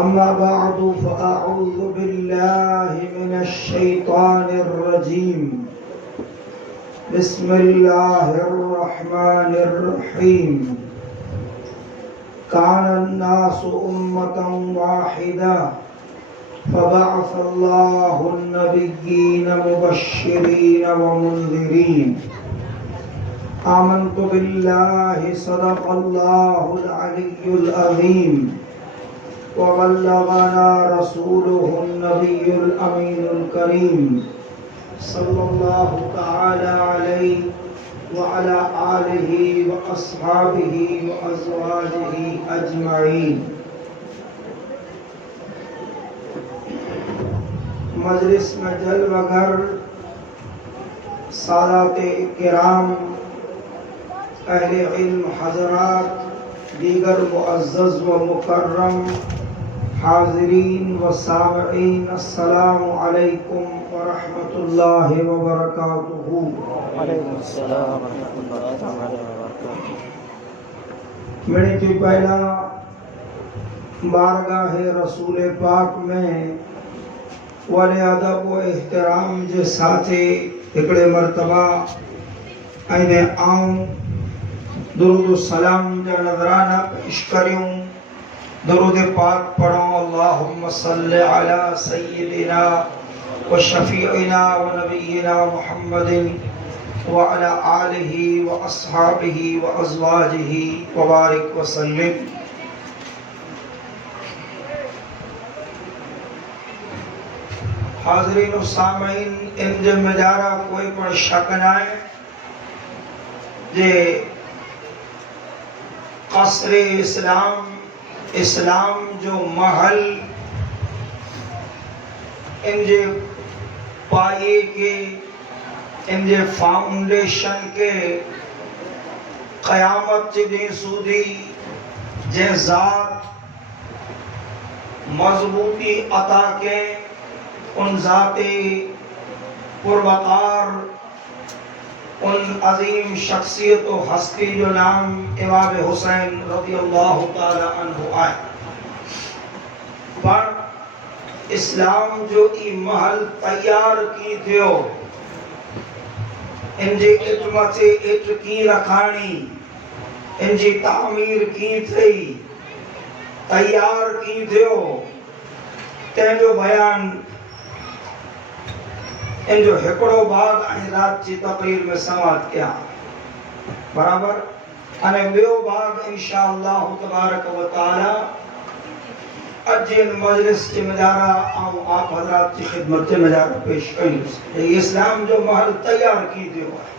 أما بعد فأعوذ بالله من الشيطان الرجيم. بسم الله الرحمن الرحيم. كان الناس أمة واحدة فبعث الله النبيين مبشرين ومنذرين. آمنت بالله صدق الله العلي العظيم وبلغنا رسوله النبي الأمين الكريم صلى الله تعالى عليه وعلى آله وأصحابه وأزواجه أجمعين. مجلس میں جلوہ گر سادات کرام، اہل علم حضرات، دیگر معزز و مکرم حاضرین و سامعین، السلام علیکم ورحمۃ اللہ وبرکاتہ. وعلیکم السلام ورحمۃ اللہ وبرکاتہ. میرے جو پہلا بارگاہ رسول پاک میں والے ادب و احترام کے ساتھ ایکڑے مرتبہ اینے آؤں درود و سلام جا نظرانہ پیش کریوں. درود پاک پڑھوں. اللہم صلی علی سیدنا و شفیعنا و نبینا محمد وعلی آلہ و اصحابہ و ازواجہ وبارک وسلم. حاضرین و سامعین، ان جو مجارہ کوئی پر شک نہ ہے جے قصر اسلام جو محل ان جے پائے کے، ان جے فاؤنڈیشن کے قیامت جدیں سودی جے ذات مضبوطی عطا کے، ان ذات پروقار، ان عظیم شخصیت و ہستی جو نام امام حسین رضی اللہ تعالی عنہ آئے. پر اسلام جو ای محل تیار کی دیو، ان جی اٹمت اٹ کی رکھانی، ان جی تعمیر کی تھی، تیار کی دیو، تین جو بیان ان جو ہکڑو باغ آئی رات چی تقریر میں سماعت کیا برابر. انہیں بیو باغ انشاءاللہ تبارک و تعالی اجین مجلس کے مجارہ آؤں آپ حضرات کی خدمت کے مجارہ پیش کریں. اسلام جو محل تیار کی دیو ہے،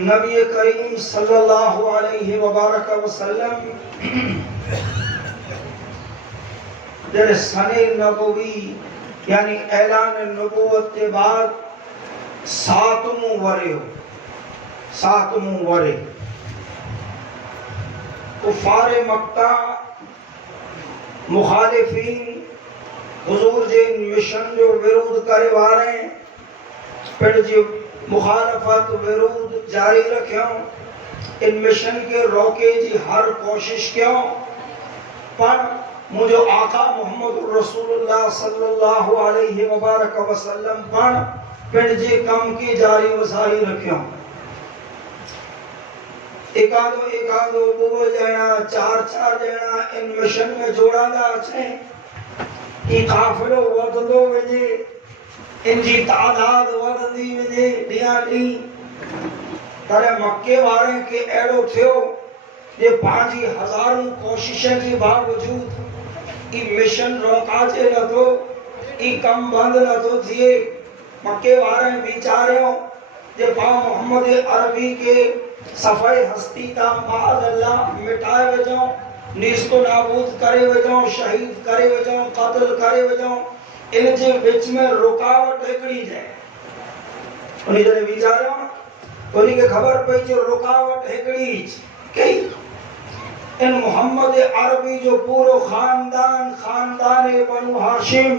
نبی کریم صلی اللہ علیہ وبارک وسلم جنہیں سن نبوی یعنی اعلان نبوت کے بعد ساتموں ورے کفار مکہ مخالفین حضور جے مشن جو ورود کرے وارے پھر جو مخالفت ورود جاری رکھیں، ان مشن کے روکے جی ہر کوشش کیوں، پر مجھے آقا محمد رسول اللہ صلی اللہ علیہ وبارک وسلم پر پھر جے کم کی جاری وساری رکھیں. ایک آدھو بو جینا چار جینا ان مشن میں جوڑا دا اچھیں. ای قافلو ودندو وجے، ان جی تعداد ودندی وجے ڈیاں ڈی ترے مکے وارے کے ایڑو تھیو یہ 5000 کوششیں کی باوجود ای مشن روکا چے نہ تو، ای کم بند نہ تو تھیے. مکے وارے بیچاریوں جے پا محمد عربی کے صفحہ ہستی تا معاذ اللہ مٹائے وجوں، نیست و نابود کرے وجوں، شہید کرے وجوں، قتل کرے وجوں، ان جے وچ میں رکاوٹ ہکڑی جائے. انہی جنے بیچاریوں انہی کے خبر پئی جو رکاوٹ ہکڑی کئی ان محمد عربی جو پورو خاندان بنو ہاشم،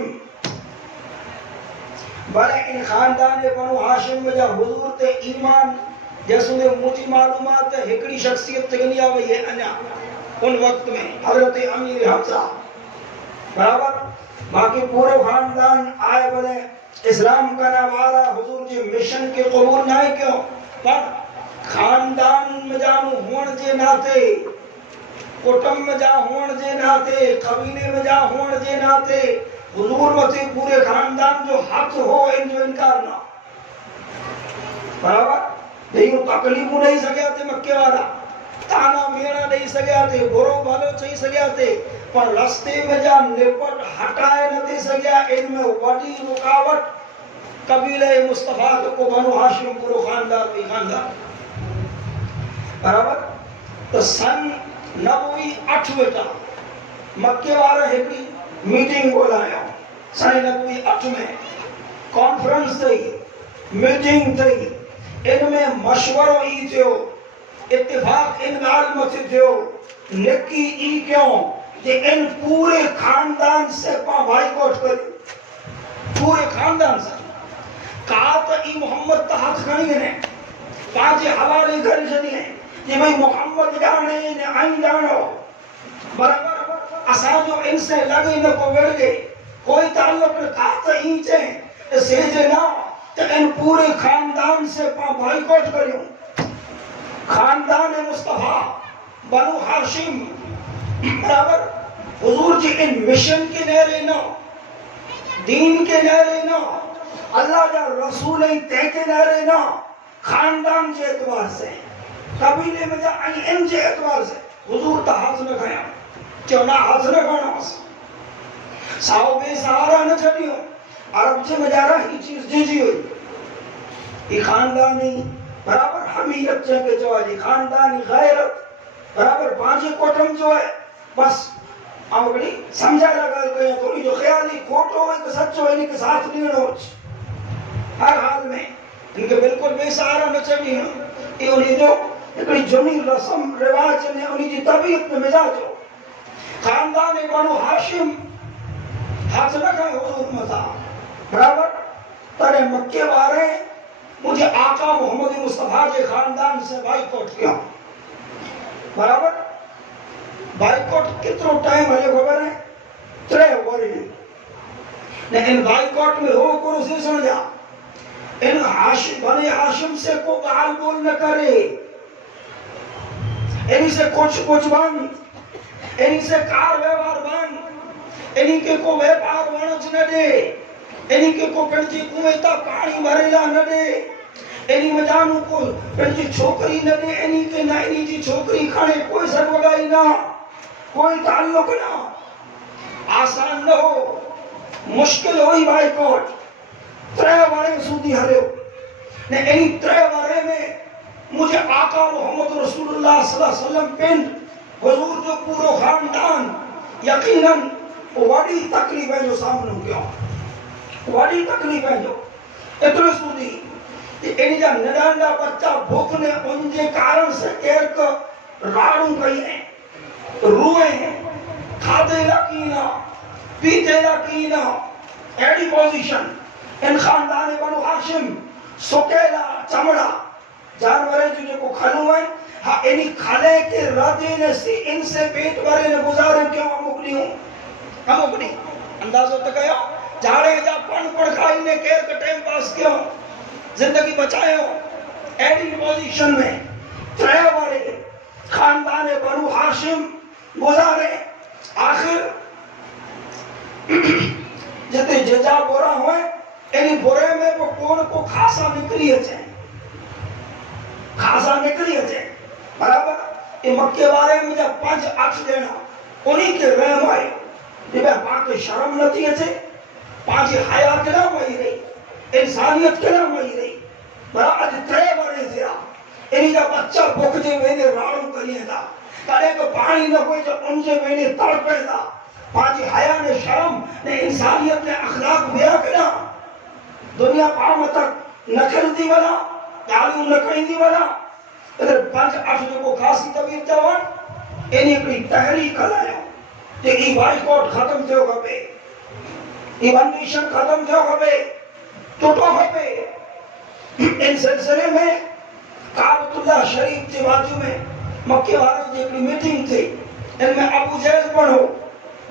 بلے ان خاندان بنو ہاشم میں جا حضور تے ایمان جیسے مجھے معلومات ہے ہکڑی شخصیت تگنیا وہی ہے انیا ان وقت میں حضرت امیر حمزہ برابر باقی پورے خاندان آئے بولے اسلام کا نوارا حضور جی مشن کے قبول نہ کیوں پر خاندان میں جانو ہون جے ناتے کٹم میں جا ہون جے ناتے قبیلے میں جا ہون جے ناتے حضور متے پورے خاندان جو حق ہو ان جو انکار نہ برابر نہیں تکلیفوں نہیں سکیا تے مکے والا تانا میڑا نہیں سکیا تے برو بھلو چاہی سکیا تے پر رستے میں جا نپٹ ہٹائے نہ دے سکیا ان میں وڈی رکاوٹ قبیلہ مصطفیٰ کو بنو ہاشم پورو خاندان بھی خاندان برابر تو سن 98 بیٹا مکے والا ہکڑی میٹنگ بولایا سن 98 میں کانفرنس تھی میٹنگ تھی ان میں مشورو ای تھیو اتفاق ان گال مت تھیو نکی ای کیوں کہ ان پورے خاندان سے بائیکاٹ کرے پورے خاندان سے کہا تو ای محمد تحت کھڑی ہیں پانچ حوالے گھر جنی ہیں کہ بھئی محمد جانے نے آئین جانو برابر اساں جو ان سے لگے نہ کو وڑ گئے کوئی تعلق نہ کہا تو ای چاہیں سیجے نہ کہ ان پورے خاندان سے بائیکاٹ کریوں خاندان مصطفیٰ بنو ہاشم برابر حضور جی ان مشن کے نعرے نہ دین کے نعرے نہ اللہ جا رسول تے کے نعرے نہ خاندان کے اعتبار سے قبیلے میں جا ان کے اعتبار سے حضور تا ہاتھ نہ کھایا کیوں نہ ہاتھ نہ کھانا ساو بے سہارا نہ چھڑیوں عرب سے مجارہ ہی چیز جیجی ہوئی یہ خاندانی برابر حمیت چاہے جو ہے خاندانی غیرت برابر پانچے کوٹم جو ہے بس آمگڑی سمجھا لگا گیا تو جو خیالی کھوٹو ہے کہ سچو ہے کہ ساتھ نہیں روچ ہر حال میں ان کے بالکل بے سہارا نہ چڑھی ہیں یہ انہیں جو اتنی جمی رسم رواج نے انہیں جی طبیعت میں مزاج ہو خاندان بنو ہاشم ہاتھ نہ کھائے حضور مزا برابر ترے مکے بارے مجھے آقا محمد مصطفیٰ کے خاندان سے بائیکاٹ کیا برابر بائیکاٹ کتنا ٹائم ہے خبر ہے 3 وری لیکن بائیکاٹ میں ہو کرو سے سمجھا ان بنی ہاشم سے کو گال بول نہ کرے انہی سے کچھ بان انہی سے کار ویوار بان انہی کے کو ویپار وانچ نہ دے انہی کے کو پڑھتی کنویتا پانی بھریلا نہ دے انہی مجانو کو پڑھتی چھوکری نہ دے انہی کے نہ انہی جی چھوکری کھانے کوئی سرگائی نہ کوئی تعلق نہ آسان نہ ہو مشکل ہوئی بائیکاٹ 3 وارے سودی ہرے نے انہی 3 وارے میں مجھے آقا محمد رسول اللہ صلی اللہ علیہ وسلم پنڈ حضور جو پورو خاندان یقیناً وڈی تکلیف ہے جو سامنے کیا وڈی تکلیف ہے جو اتنے سودی کہ انہی جا نڈانڈا بچہ بھوک نے ان کے کارن سے ایک راڑوں گئی ہیں روئے ہیں کھادے لکینا پیتے لکینا ایڈی پوزیشن ان خاندان بنو ہاشم سکیلا چمڑا جانوریں جو کو کھلو ہیں ہاں انہی کھلے کے رادے نے سی ان سے پیٹ بھرے نے گزارے کیوں ہم اپنی اندازوں تک آیا جھاڑے جا پڑھ کھائی نے کیر کا ٹائم پاس کیوں زندگی بچائے ہو ایڈی پوزیشن میں 3 بارے خاندان بنو ہاشم گزارے آخر جتے ججا برا ہوئے انہی برے میں کون کو خاصا نکلی ہے خاصا نکلی ہے برابر یہ مکے بارے میں جب 5-8 دینا انہی کے رحم آئے جب پاک شرم نہ تھی ہے پانچ حیات نہ مئی رہی انسانیت کے نہ مئی رہی برابر 3 بارے تھے انہی جب بچہ بھوک دے وینے راڑوں کریے تھا کرے کو پانی نہ ہوئے جو ان سے وینے تڑپے تھا پانچ حیا نے شرم نے انسانیت نے اخلاق بیا کنا دنیا پاہم تک نکھلتی والا گالیوں نکھلتی والا ادھر 5-8 جو کو خاصی طبیعت جوان انہی اپنی تحریک لائے کہ ای بائیکاٹ ختم تھے ہوگا پہ ای بندیشن ختم تھے ہوگا پہ ٹوٹو ہوگا پہ ان سلسلے میں کعبۃ اللہ شریف کے باجو میں مکے والے کی اپنی میٹنگ تھی ان میں ابو جہل پڑھو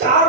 4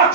8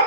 8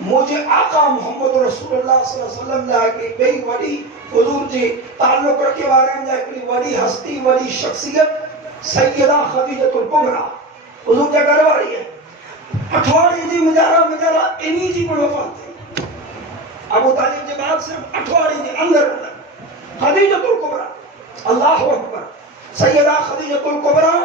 مجھے آقا محمد رسول اللہ صلی اللہ علیہ وسلم لائے کہ بئی وڈی حضور جی تعلق رکھے بارے میں جائے کہ وڈی ہستی وڈی شخصیت سیدہ خدیجۃ الکبریٰ حضور کیا گھر والی ہے اٹھواڑی جی مجارہ انہی جی پر وفات تھی ابو طالب جی بعد صرف اٹھواڑی جی اندر خدیجۃ الکبریٰ اللہ اکبر سیدہ خدیجۃ الکبریٰ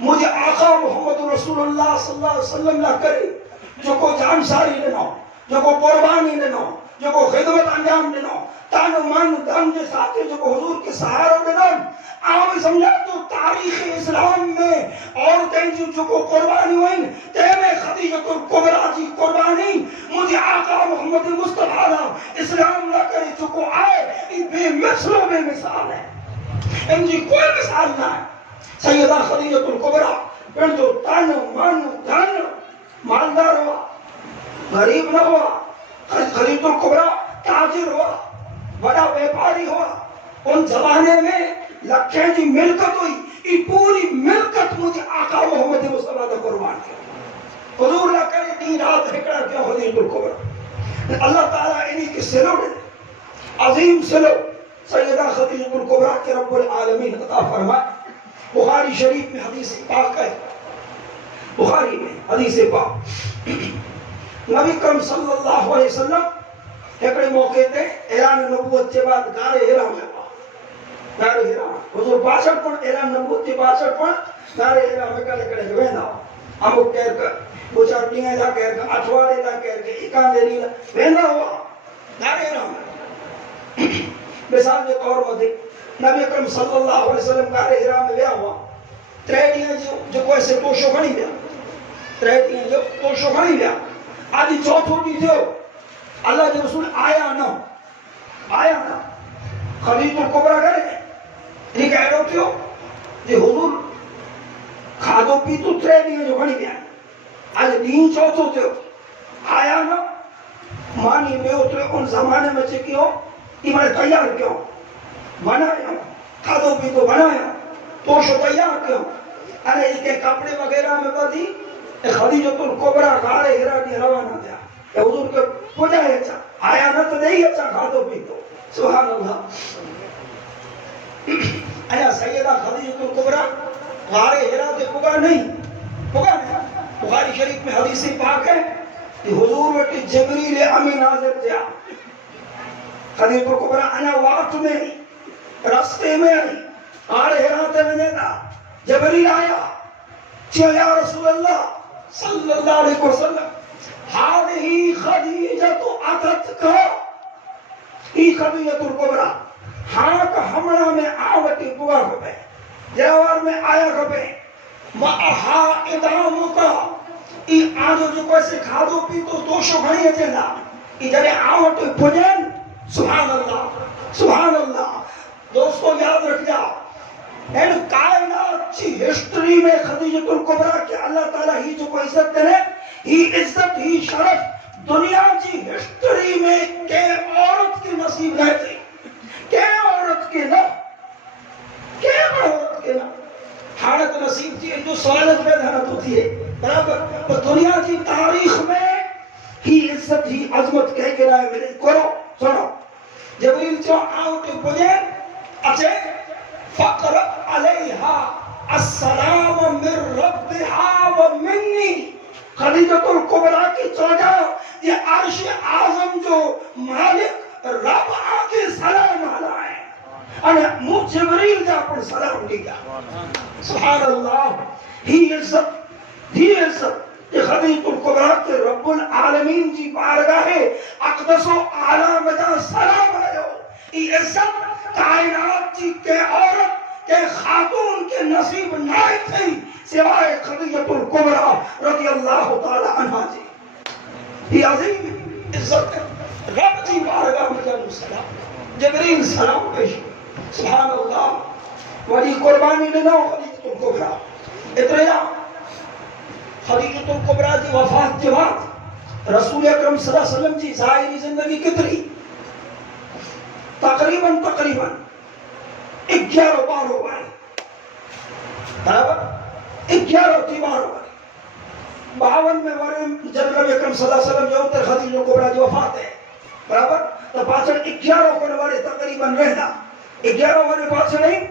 مجھے آقا محمد رسول اللہ صلی اللہ علیہ وسلم لا کرے جو کو جان ساری ڈنو جو کو قربانی ڈنو جو کو خدمت انجام ڈنو تانو مان دھن کے ساتھ جو کو حضور کے سہارا ڈنو آپ سمجھا تو تاریخ اسلام میں عورتیں جو کو قربانی ہوئیں تے میں خدیجۃ الکبریٰ جی قربانی مجھے آقا محمد مصطفیٰ اسلام لا کرے جو کو آئے یہ بے مثل و بے مثال ہے ان جی کوئی مثال نہ ہے سیدہ خدیجۃ الکبریٰ پھر جو تن من دھن مالدار ہوا غریب نہ ہوا خدیجۃ الکبریٰ تاجر ہوا بڑا ویپاری ہوا ان زمانے میں لکھیں جی ملکت ہوئی یہ پوری ملکت مجھے آقا محمد مصطفیٰ کا قربان کیا حضور نہ کرے دین رات ہکڑا کیا خدیجۃ الکبریٰ اللہ تعالیٰ انہی کی سلو دے عظیم سلو سیدہ خدیجۃ الکبریٰ کے رب العالمین عطا فرمائے بخاری شریف میں حدیث پاک ہے بخاری میں حدیث پاک نبی کرم صلی اللہ علیہ وسلم ایکڑے موقع تے اعلان نبوت کے بعد غار حرا میں غار حرا حضور 62 پن اعلان نبوت کے 62 پن غار حرا میں کلے کڑے ویندا ہم کہہ کر دو چار ڈینگے دا کہہ کر اٹھواڑے دا کہہ کے اکان دے نہیں ویندا ہوا غار حرا میں مثال کے طور پر نبی اکرم صلی اللہ علیہ وسلم غار حرا میں گیا ہوا ترے ڈینگے جو کوئی سے توشو گھنی گیا ترے ڈینگے جو توشو گھنی گیا آدھی چوتھو ڈی جو اللہ کے رسول آیا نہ خدیجۃ الکبریٰ کرے یہ کہہ رہے ہوتے ہو جی حضور کھادو پی تو ترے ڈینگے جو گھنی گیا آج دین چوتھو ہوتے ہو آیا نہ مانی میں اترے ان زمانے میں چکی ہو ایمان تیار کیوں بنایا کھادو پی تو بنایا توشو تیار کیوں ارے ایک کپڑے وغیرہ میں بدی خدیجۃ الکبریٰ غار حرا دی روانہ دیا حضور کے پجائے اچھا آیا نہ تو نہیں اچھا کھادو پی تو سبحان اللہ آیا سیدہ خدیجۃ الکبریٰ غار حرا تے پگا نہیں بخاری شریف میں حدیث پاک ہے کہ حضور وٹی جبریل امین نازل تھیا خدیجۃ الکبریٰ انا وقت میں راستے میں آئی غار حرا تے ونے تا جبریل آیا چو یا رسول اللہ صلی اللہ علیہ وسلم هذه خدیجۃ اتتک ای خدیجۃ الکبریٰ ہاں کہ ہمڑا میں آوٹی پوا کھپے جوار میں آیا کھپے معہا ادامتا ای آجو جو کوئی سے کھادو پی تو توشو گھنی اچھنا ای جڑے آوٹی پجن سبحان اللہ دوستو یاد رکھ جا این کائنات چی ہسٹری میں خدیجۃ الکبریٰ کہ اللہ تعالیٰ ہی جو کو عزت دے ہی عزت ہی شرف دنیا کی ہسٹری میں کہ عورت کی نصیب نہ تھی کہ عورت کے نہ حالت نصیب تھی جو سوالت میں دھانت ہوتی ہے برابر پر دنیا کی تاریخ میں ہی عزت ہی عظمت کہہ کے رائے ملے کرو سنو جبریل جو آؤٹے پجے اچھے فقر علیہا السلام من ربہا و منی خدیجۃ الکبریٰ کی چوجہ یہ عرش اعظم جو مالک رب آکے سلام آلہ ہے انا مجھ جبریل جا پر سلام دیا سبحان اللہ ہی عزت یہ خدیجۃ الکبریٰ کے رب العالمین جی بارگاہ اقدس و اعلیٰ مجا سلام آئے یہ عزت کائنات جی کے عورت کہ خاتون کے نصیب نہ تھی سوائے خدیجۃ الکبریٰ رضی اللہ تعالی عنہ جی یہ عظیم عزت ہے رب جی بارگاہ میں جانو سلام جبریل سلام پیش سبحان اللہ ولی قربانی لینا خدیجۃ الکبریٰ اتریا خدیجۃ الکبریٰ جی وفات کے بعد رسول اکرم صلی اللہ علیہ وسلم جی ظاہری زندگی کتنی تقریباً 11 بار ہو گئے برابر 11 بار ہو گئے 52 میں ورے جب نبی اکرم صلی اللہ علیہ وسلم جو تے خدیجہ کبریٰ جو وفات ہے برابر تو پاچھڑ 11 کن والے تقریباً رہتا 11 والے پاچھڑ نہیں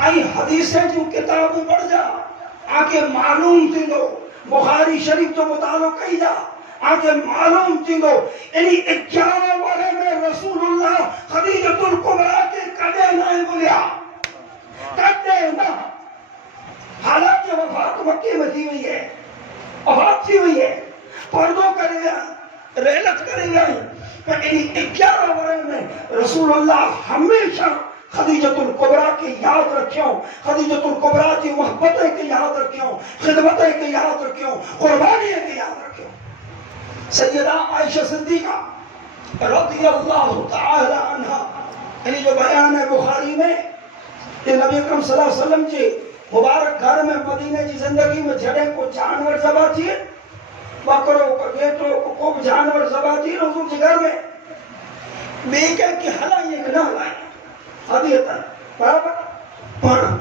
آئی حدیثیں جو کتابوں پڑھ جا آکے معلوم تھی دو بخاری شریف جو مطالعہ کئی جا آکے معلوم تھی دو یعنی 11 والے میں رسول اللہ خدیجۃ الکبریٰ کے کدے نہ بولیا کدے نہ حالانکہ وفات مکے میں تھی ہوئی ہے وفات تھی ہوئی ہے پردوں کرے گا رحلت کرے گا پر انہی 11 ورن میں رسول اللہ ہمیشہ خدیجۃ الکبریٰ کی یاد رکھیوں خدیجۃ الکبریٰ کی محبتیں کی یاد رکھیوں خدمتیں کی یاد رکھیوں قربانیاں کی یاد رکھیوں سیدہ عائشہ صدیقہ رضی اللہ تعالی عنہ یعنی جو بیان ہے بخاری میں کہ نبی اکرم صلی اللہ علیہ وسلم کے مبارک گھر میں مدینہ کی زندگی میں جڑے کو جانور ذبح کیے بکروں کو گیٹوں کو جانور ذبح کیے حضور کے گھر میں بے کہ حلائیں کہ نہ لائیں حدیثاً برابر پڑھا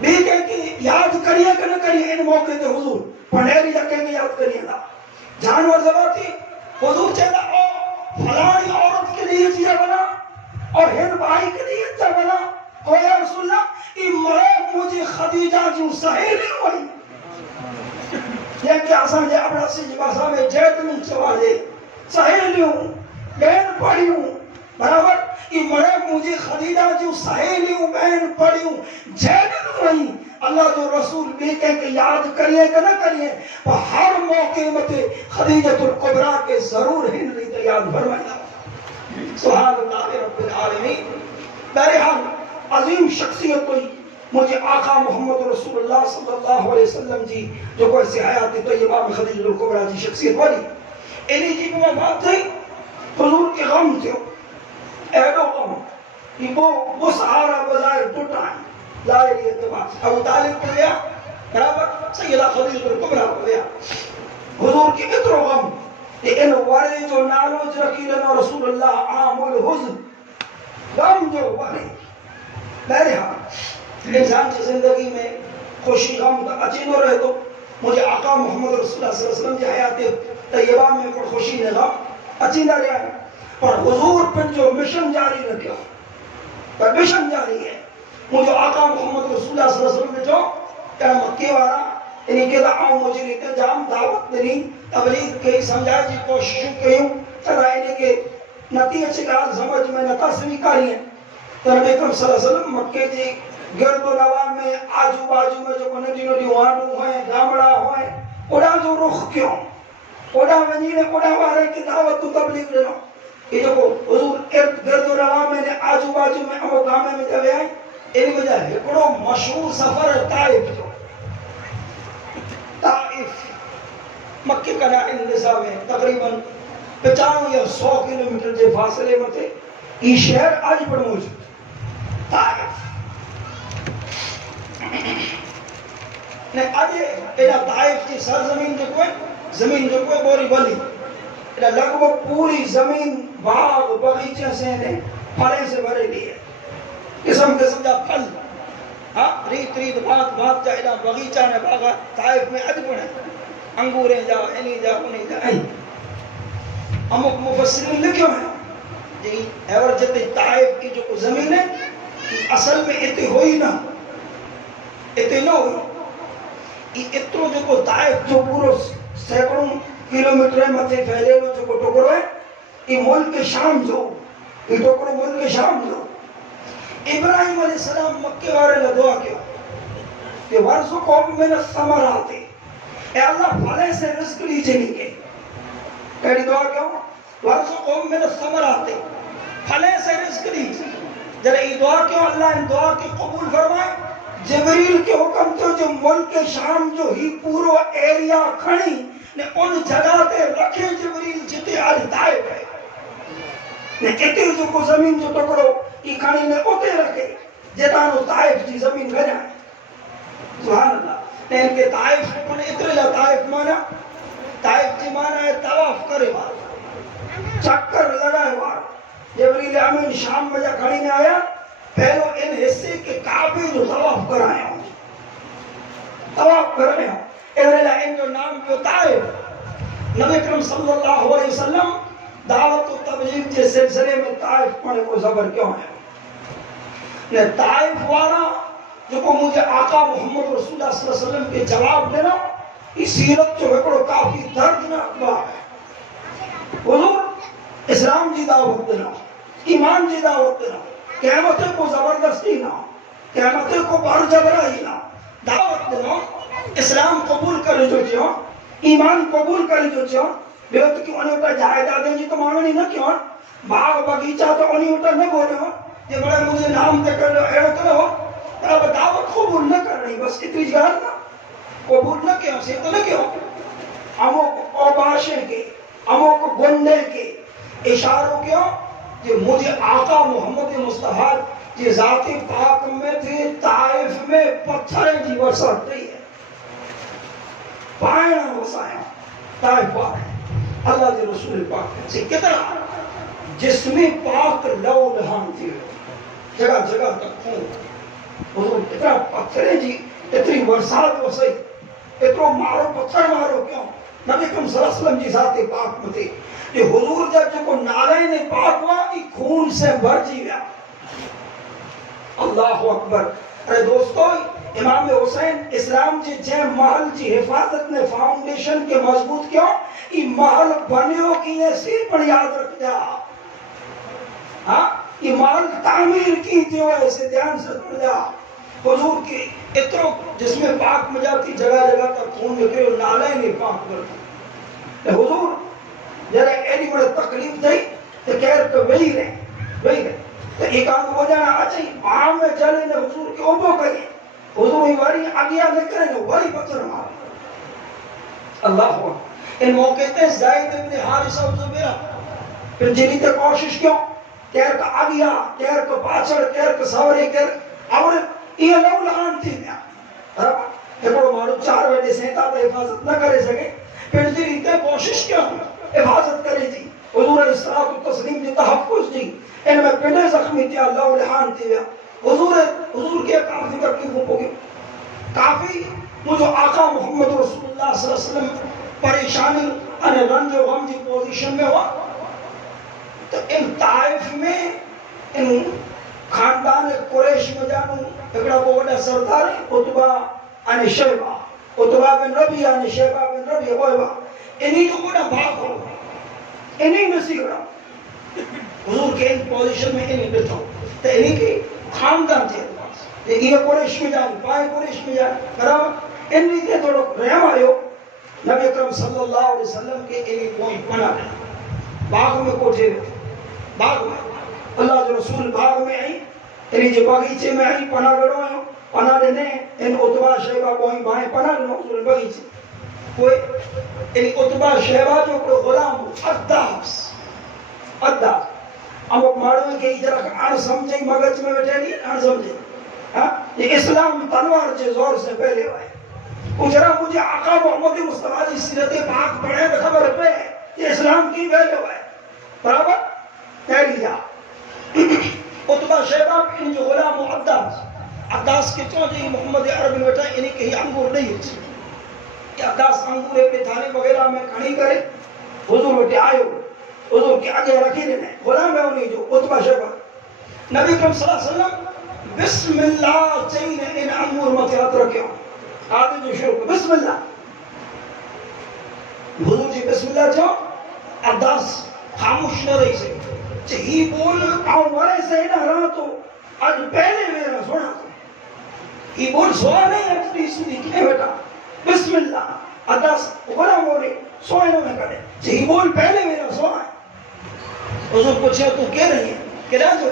بے کہ یاد کریے کہ نہ کریے ان موقع تے حضور پنیری رکھیں گے یاد کریے گا جانور ذبح کی حضور چاہتا او فلانی عورت کے لیے چیزیں بنا اور ہند بھائی کے لیے چیزیں بنا او یا رسول اللہ یہ مرے مجھے خدیجہ جو سہیلی ہوئی یہ کہ آسان جے اپنا سی جباسا میں جیتنوں چوالے سہیلیوں بہن پڑھیوں برابر یہ مرے مجھے خدیجہ جو سہیلیوں بہن پڑھیوں جیتنوں ہوئی اللہ جو رسول بھی کہہ کہ یاد کریے کہ نہ کریے وہ ہر موقع میں خدیجۃ الکبریٰ کے ضرور ہند لیتے یاد فرمائے سبحان اللہ رب العالمین بہرحال عظیم شخصیت کوئی مجھے آقا محمد رسول اللہ صلی اللہ علیہ وسلم جی جو کوئی سی حیات طیبہ میں خدیجۃ الکبریٰ جی شخصیت والی انہی جی کو وفات تھی حضور کے غم تھے ایڈو غم کہ وہ سہارا بظاہر ٹوٹا ہے ظاہری اعتبار سے ابو طالب کو گیا برابر سیدہ خدیجۃ الکبریٰ کو گیا حضور کے اترو غم کہ ان وارے جو نالوچ رکھی لنا رسول اللہ عام الحزن غم جو وارے بہرحال انسان کی زندگی میں خوشی غم اچھی نہ رہے تو مجھے آقا محمد رسول اللہ صلی اللہ علیہ وسلم کی حیات طیبہ میں کوئی خوشی نہ غم اچھی نہ رہے اور حضور پر جو مشن جاری رکھا پر مشن جاری ہے مجھے آقا محمد رسول اللہ صلی اللہ علیہ وسلم نے جو کہ مکی وارا انہی کے دعاؤں مجھے لیتے جام دعوت دنی تبلیغ کے سمجھائے جی کوششوں کیوں چلا انہی کے نتیجہ چکار سمجھ میں نتا سویکاری ہیں تو نبی اکرم صلی اللہ علیہ وسلم مکے جی گرد و نواح میں آجو باجو میں جو کنڈی نڈی وانڈو ہیں گامڑا ہوئے اڑا جو رخ کیوں اڑا ونینے اڑا وارے کی دعوت تو تبلیغ لینا یہ جو حضور گرد و نواح میں آجو باجو میں امو گامے میں جب آئیں انہی وجہ ہے کڑو مشہور سفر طائف جو طائف مکہ کا نائن نظام میں تقریباً 50 یا 100 کلومیٹر جے فاصلے میں تھے یہ شہر آج پر موجود طائف نہیں آجے اینا طائف کی سرزمین جو کوئی زمین جو کوئی بوری بلی اینا لگ بھگ پوری زمین باغ بغیچے سے انہیں پھلے سے بھرے لیے قسم قسم جا پھل ریت ریت بات جا اینا بغیچہ نے باغا طائف میں عجب ہے انگوریں جا انہی جا انہی جا امک مفسرین لکھو ہیں جی ایور جتے طائف کی جو زمین ہے اصل میں اتے ہوئی نہ اتے نہ ہوئی یہ اترو جو کو طائف جو پورو سینکڑوں کلومیٹر متھے پھیلے لو جو کو ٹکرو ہے یہ ملک شام جو یہ ٹکرو ملک شام جو ابراہیم علیہ السلام مکے وارے نے دعا کیا کہ ورزقہم من الثمرات اے اللہ پھلے سے رزق لیجئے نہیں کے کہڑی دعا کیا ورزقہم من الثمرات پھلے سے رزق لیجئے جب یہ دعا کیوں اللہ ان دعا کی قبول فرمائے جبریل کے حکم تو جو ملک شام جو ہی پورو ایریا کھڑی نے ان جگہ تے رکھے جبریل جتے آل طائف ہے نے اتے جو کو زمین جو ٹکڑو یہ کھڑی نے اتے رکھے جتانو طائف جی زمین گھر ہے سبحان اللہ نے ان کے طائف پر اترے جا طائف جی مانا ہے طواف کرے بار چکر لڑائے بار جبریل امین شام میں جا کھڑی نے آیا پہلو ان حصے کے کعبے جو طواف کرائے ہوں طواف کرنے ہوں ان جو نام جو طائف نبی کرم صلی اللہ علیہ وسلم دعوت و تبلیغ کے سلسلے میں طائف پڑھنے کو زبر کیوں ہے؟ نے طائف والا جو کو مجھے آقا محمد رسول اللہ صلی اللہ علیہ وسلم کے جواب دینا اس سیرت جو ہے کافی دردناک بات ہے. حضور اسلام جی دعوت دینا، ایمان جی دعوت دینا، قیامت کو زبردستی نہ، قیامت کو بار جبرائی نہ، دعوت دینا اسلام قبول کرے جو چاہو، ایمان قبول کرے جو چاہو، بیوت کی انہیں اٹھا جائیدہ دیں جی تو مانگنی نہ کیوں، باغ بگیچہ تو انہیں اٹھا نہ بولے ہو، یہ بڑے مجھے نام دے کر لو ایڑو کرو، اب دعوت قبول نہ کر رہی، بس اتنی جگہ نہ قبول نہ کیوں، سیدھ نہ کیوں، ہموں کو اوباشے کے، ہموں کو گنڈے کے اشاروں کیوں، یہ مجھے آقا محمد مصطفیٰ یہ ذات پاک میں تھے طائف میں پتھریں جی ورسات رہی ہے، پائنا وسائیں طائف پاک ہے، اللہ کے رسول پاک سے کتنا جسمی پاک لو لہان تھی جگہ جگہ تک خون، حضور اتنا پتھریں جی اتنی ورسات وسائی، اتنا مارو پتھر مارو کیوں، نبی کرم صلی اللہ علیہ وسلم جی ذات پاک میں تھے، یہ حضور جب کو نالین پاک ہوا یہ خون سے بھر جی گیا. اللہ اکبر. ارے دوستو امام حسین اسلام جی جے محل جی حفاظت نے فاؤنڈیشن کے مضبوط کیوں، یہ محل بنیو کی یہ سی پر یاد رکھ جا، ہاں یہ محل تعمیر کی جو ایسے دھیان سے رکھ جا. حضور کی اترو جس میں پاک مجاتی جگہ جگہ تک خون نکلے اور نالین پاک کرتے. حضور جرے ایڈی بڑے تکلیف دئی تو کہر تو وہی رہے تو ایک آنکھ ہو جانا آچائی آم میں جلے نے حضور کے اوپو کریے، حضور ہی واری آگیا نکرے نے واری پتھر مارا. اللہ ہوا ان موقع تے زائد ابن حارثہ و زبیرہ پھر جنہی تے کوشش کیوں کہر کا آگیا کہر کا پاچڑ کہر کا سوری کہر اور یہ لو لہان تھی گیا ایکڑو مارو 4 بجے سینتا تے حفاظت نہ کرے سکے، پھر جنہی تے کوشش کیوں حفاظت کرے جی، حضور علیہ الصلوۃ والتسلیم جی تحفظ جی ان میں پنڈے زخمی تھی اللہ لحان تھی گیا. حضور کے کافی تکلیفوں کو گئے، کافی مجھے آقا محمد رسول اللہ صلی اللہ علیہ وسلم پریشانی انہیں رنج و غم جی پوزیشن میں ہوا. تو ان طائف میں ان خاندان قریش میں جانو اکڑا کو وڈا سردار عتبہ ان شیبہ، عتبہ بن ربیعہ ان شیبہ بن ربیعہ وہاں انہی جو وڈا بھاگ ہو انہی نصیب رہا حضور کے ان پوزیشن میں انہی بیٹھا تو انہی کی خاندان تھے یہ قریش میں جان پائے قریش میں جان برابر انہی کے تھوڑا رحم آئیو نبی اکرم صلی اللہ علیہ وسلم کے انہی کوئی پناہ دیں باغ میں کوٹھے میں باغ میں اللہ جو رسول باغ میں آئی انہی جو باغیچے میں آئی پناہ گڑوں آئیو پناہ دینے ان عتبہ شیبہ کوئی بائیں پناہ دینے حضور باغیچے کوئی انہی عتبہ شیبہ جو کوئی غلام اداس امک ماڑویں کے ادھر آن سمجھیں مگج میں بیٹھے نہیں آن سمجھیں یہ اسلام تلوار کے زور سے پہلے ہوئے اجرا مجھے آقا محمد مصطفیٰ جی سیرت پاک پڑھے تو خبر پہ یہ اسلام کی پہلے ہوئے برابر پہلی جا عتبہ شیبہ ان جو غلام عداس کے چون جی محمد عرب میں بیٹھا انہیں کہیں انگور نہیں ہوتی کہ عداس انگور اپنے تھانے وغیرہ میں کھڑی کرے حضور بیٹھے آئے ہو حضور کے آگے رکھی دینے غلام ہے انہیں جو عتبہ شیبہ نبی کرم صلی اللہ علیہ وسلم بسم اللہ چاہیے ان انگور مطیات رکھے ہوں آدھے جو شروع بسم اللہ حضور جی بسم اللہ جو عداس خاموش نہ رہی سے چاہی بول آؤں ورے سے نہ رہا تو آج پہلے میرا سونا تو یہ بول سوا نہیں ہے اپنی سنی کیا بیٹا بسم اللہ عداس غلام ہو رہے سوئے نہ کرے چاہی بول پہلے میرا سوا ہے حضور پوچھا تو کہہ رہی ہے کہ رہ جو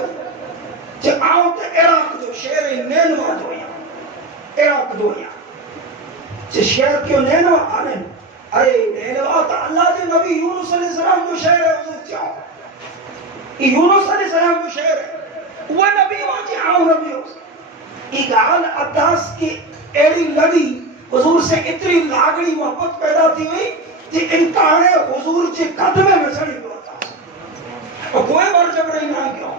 چاہ آؤں تو عراق جو شہر نینوا جو یہاں عراق جو یہاں چاہ شہر کیوں نینوا آنے ارے نینوا تو اللہ دے نبی یونس علیہ السلام جو شہر ہے حضور چاہوں یہ یونس علیہ السلام جو شہر ہے وہ نبی وہاں چاہ آؤں نبی ہو یہ گال عداس کی ایڑی لگی حضور سے اتنی لاگڑی محبت پیدا تھی ہوئی کہ انکارے حضور کے قدمے میں سڑی ہوا تھا اور کوئی بار جب رہی نہ کیوں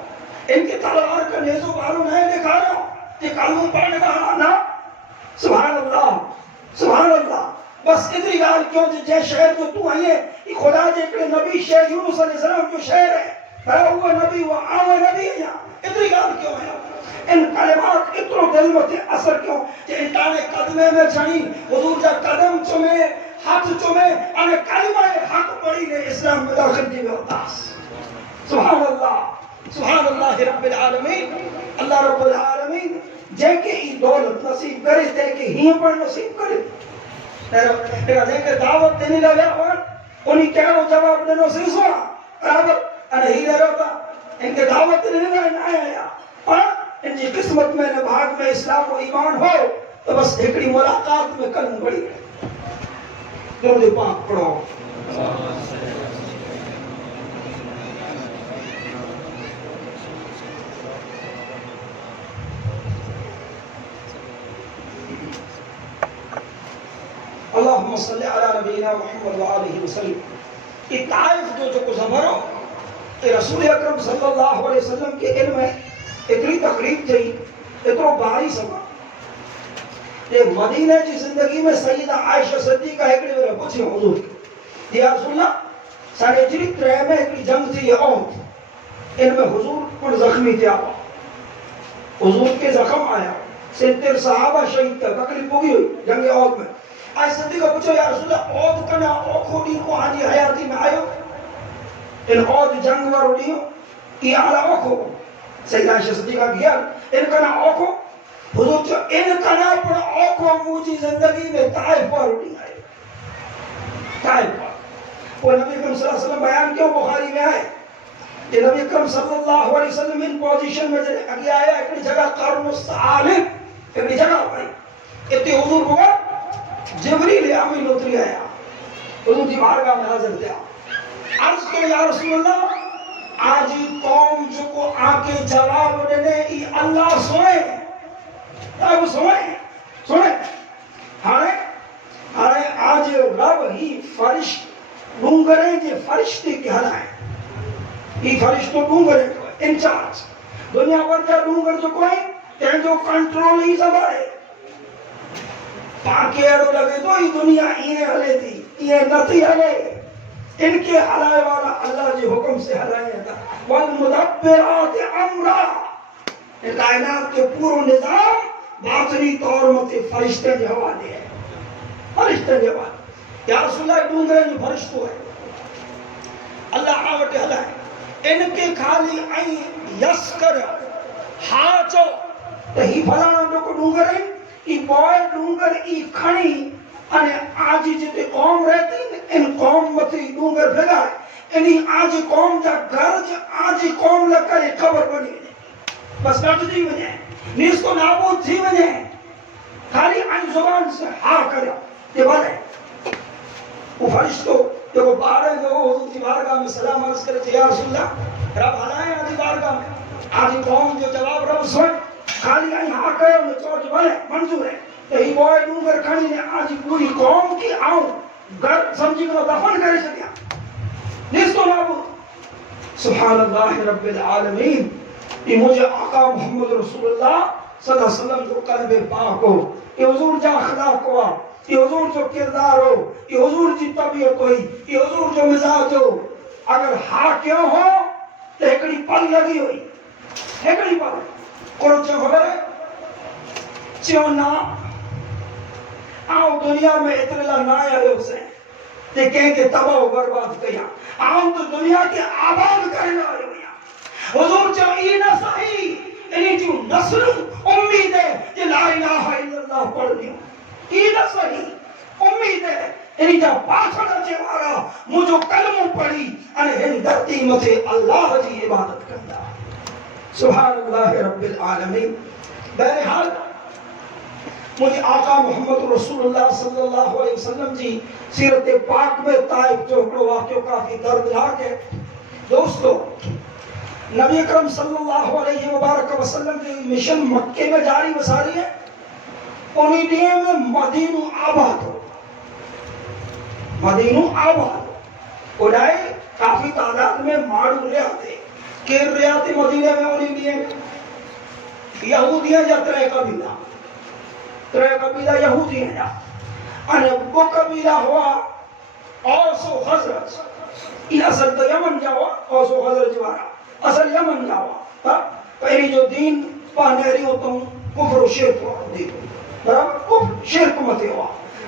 ان کے تلوار کا نیزو بارو نہیں دکھا رہا ہوں کہ کلموں پڑھنے کا نا سبحان اللہ بس اتنی گال کیوں جے شہر جو تو آئیے یہ خدا جے کڑے نبی شہر یونس علیہ السلام جو شہر ہے بھائی وہ نبی وہ عام نبی ہے یہاں اتنی گال کیوں ہے ان کلمات اترو دل میں اثر کیوں کہ انتانے قدمے میں چھڑی حضور جا قدم چمے ہاتھ چمے انہیں کلمہ حق پڑی نے اسلام میں داخل کی میں اتاس سبحان اللہ رب العالمین اللہ رب العالمین جے کے ای دولت نصیب کرے تے کہ ہی پر نصیب کرے لیکن جے کے دعوت دینے لگا اور انہی کہو جواب دینے سے سونا برابر انہیں ہی دے رہا ان کے دعوت دینے لگا نہ آیا اور ان کی قسمت میں نبھاگ میں اسلام و ایمان ہو تو بس ایکڑی ملاقات میں کلم بڑی ہے درود پاک پڑھو اللہم صلی علی نبینا محمد وآلہ وسلم یہ طائف جو کو زمرو کہ رسول اکرم صلی اللہ علیہ وسلم کے علم میں اتنی تقریب تھی اتنو باری سما کہ مدینہ کی زندگی میں سیدہ عائشہ صدیقہ ایکڑی میں پوچھی حضور یا رسول اللہ ساڑھے جری ترہ میں ایکڑی جنگ تھی یہ عہد ان میں حضور پر زخمی تھے آبا حضور کے زخم آیا 70 صحابہ شہید تھا تکلیف ہوگی ہوئی جنگ عہد میں آئی صدیقہ پوچھو یا رسول اللہ عہد کنا اوکھو ڈی کو آجی حیاتی میں آئیو ان عہد جنگ وارو ڈیو یہ آلہ اوکھو سیدہ عائشہ صدیقہ کیا ان کنا اوکھو حضور جو ان کنا پر اوکھو موجی زندگی میں طائف وارو ڈی آئے طائف وارو وہ نبی اکرم صلی اللہ علیہ وسلم بیان کیوں بخاری میں آئے کہ نبی اکرم صلی اللہ علیہ وسلم ان پوزیشن میں جنہیں اگے آیا ایک جگہ قرن السعالب ایک جگہ پڑی اتنی حضور ہوا جبریل امین اتری آیا حضور کی بارگاہ میں حاضر تھا عرض کو یا رسول اللہ آجی قوم جو کو آکے جواب دینے ای اللہ سوئے اب سوئے ہارے آج رب ہی فرشت ڈونگریں جے فرشتے کے حلائیں یہ فرشتوں ڈونگریں انچارج دنیا پر جا ڈونگر جو کوئی تین جو کنٹرول ہی سبارے پاکے اڑو لگے تو یہ دنیا یہ حلے تھی یہ نتی حلے ان کے حلائے والا اللہ جی حکم سے حلائے تھا والمدبرات امرا ان کائنات کے پورو نظام باطنی طور متے فرشتے جوادے ہیں فرشتے جوادے یا رسول اللہ ڈونگرے جو فرشتو ہے اللہ آوٹے حلائے ان کے کھالی آئی یس کر ہاچو تہی پھلانا جو کو ڈونگرے ای بوئے ڈونگر ای کھنی انہیں آجی جتے قوم رہتی ان قوم متی ڈونگر بھگائے انہی آجی قوم جا گرج آجی قوم لگ کر ایک خبر بنی ہے بس کٹ دی وجہ نیس کو نابود تھی وجہ خالی آئی زبان سے ہاں کریا یہ بات ہے وہ فرشتو جو بارے جو حضور کی بارگاہ میں سلام عرض کرے تھے یا رسول اللہ رب حلائے آجی بارگاہ میں آجی قوم جو جواب رب سوئے خالی آئی ہاں کرے انہیں چوٹ بنے منظور ہے تو ہی بوئے ڈونگر کھڑی نے آج پوری قوم کی آؤں گر سمجھی کو دفن کرے سکیا نستو نابود سبحان اللہ رب العالمین یہ مجھے آقا محمد رسول اللہ صلی اللہ علیہ وسلم جو قلب پاک ہو یہ حضور جا اخلاق ہوا یہ حضور جو کردار ہو یہ حضور جی طبیعت ہوئی یہ حضور جو مزاج ہو اگر ہاں کیوں ہو تو ایکڑی پل لگی ہوئی ایکڑی پل قرآن چاہ خبر ہے چیوں نا آؤں دنیا میں اتنا نہ آئے اسے تے کہیں کہ تباہ و برباد کیا آؤں تو دنیا کے آباد کرنے آئے ہویا حضور چاہ یہ نہ صحیح انہی جو نسل امید ہے کہ لا الہ الا اللہ پڑھ لیا یہ نہ صحیح امید ہے انہی جو پاکھڑا چیوارا مجھو کلموں پڑھی انہیں ہندرتی مجھے اللہ جی عبادت کرنا سبحان اللہ رب العالمین بہرحال مجھے آقا محمد رسول اللہ صلی اللہ علیہ وسلم جی سیرت پاک میں طائف جو اکڑو واقعوں کافی دردناک ہے دوستو نبی اکرم صلی اللہ علیہ وبارک وسلم کی مشن مکے میں جاری بساری ہے انہی دیئے میں مدینہ آباد ہو مدینہ آباد ہو انہیں کافی تعداد میں مارو ریاتے کیر ریاتی مدینہ میں انہی دیئے یہودیاں یا ترے قبیلہ یہودی ہیں અને બો કબીલા હુઆ ઓસો હઝરત ઈ અસલ તો યમન જાઓ ઓસો હઝરત વાળા અસલ યમન જાઓ પહેરી જો દીન પાનેરી તો કુફર શિરક દી બરાબર કુફર શિરક મતે હુઆ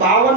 52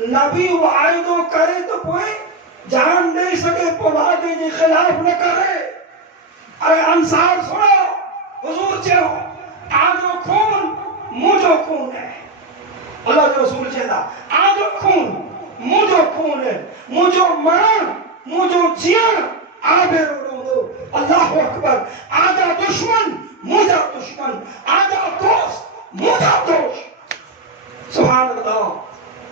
نبی وعدو کرے تو کوئی جان دے سکے وعدے کے خلاف نہ کرے. ارے انصار سنو حضور چیو آجو خون مجھو خون ہے. اللہ کے رسول چیتا آجو خون مجھو خون ہے, مجھو مرن مجھو جیان آبے رو دو. اللہ اکبر. آجا دشمن مجھا دشمن, آجا دوست مجھا دوست. سبحان اللہ.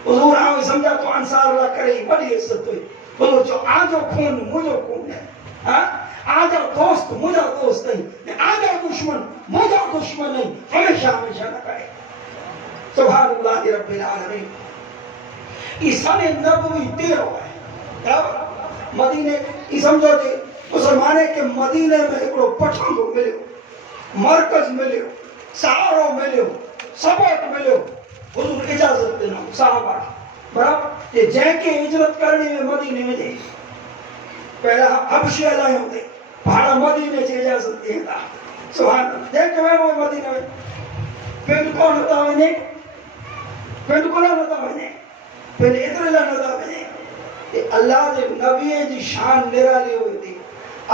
حضور آؤں سمجھا تو انصار اللہ کرے بڑی عزت ہوئی. حضور جو آجو خون مجھو خون ہے, آجا دوست مجھا دوست نہیں, آجا دشمن مجھا دشمن نہیں, ہمیشہ ہمیشہ نہ کرے. سبحان اللہ رب العالمین. سن نبوی 13 ہے. مدینے کی سمجھو جی مسلمانے کے مدینے میں ایکڑو پٹھن کو ملیو, مرکز ملیو, سہارو ملیو, سبوت ملیو. حضور اجازت دینا صحابہ برابر یہ جن کے ہجرت کرنے میں مدینے میں دے پہلا حبشی علائیں ہوتے پہاڑا مدینے سے اجازت دیتا. سبحان اللہ. دیکھ کے میں وہ مدینے میں پھر کون ہوتا ہوئے پھر کون ہوتا ہوئے پھر اتنے لن ہوتا ہوئے. اللہ جے نبی جی شان نرالی ہوئی تھی.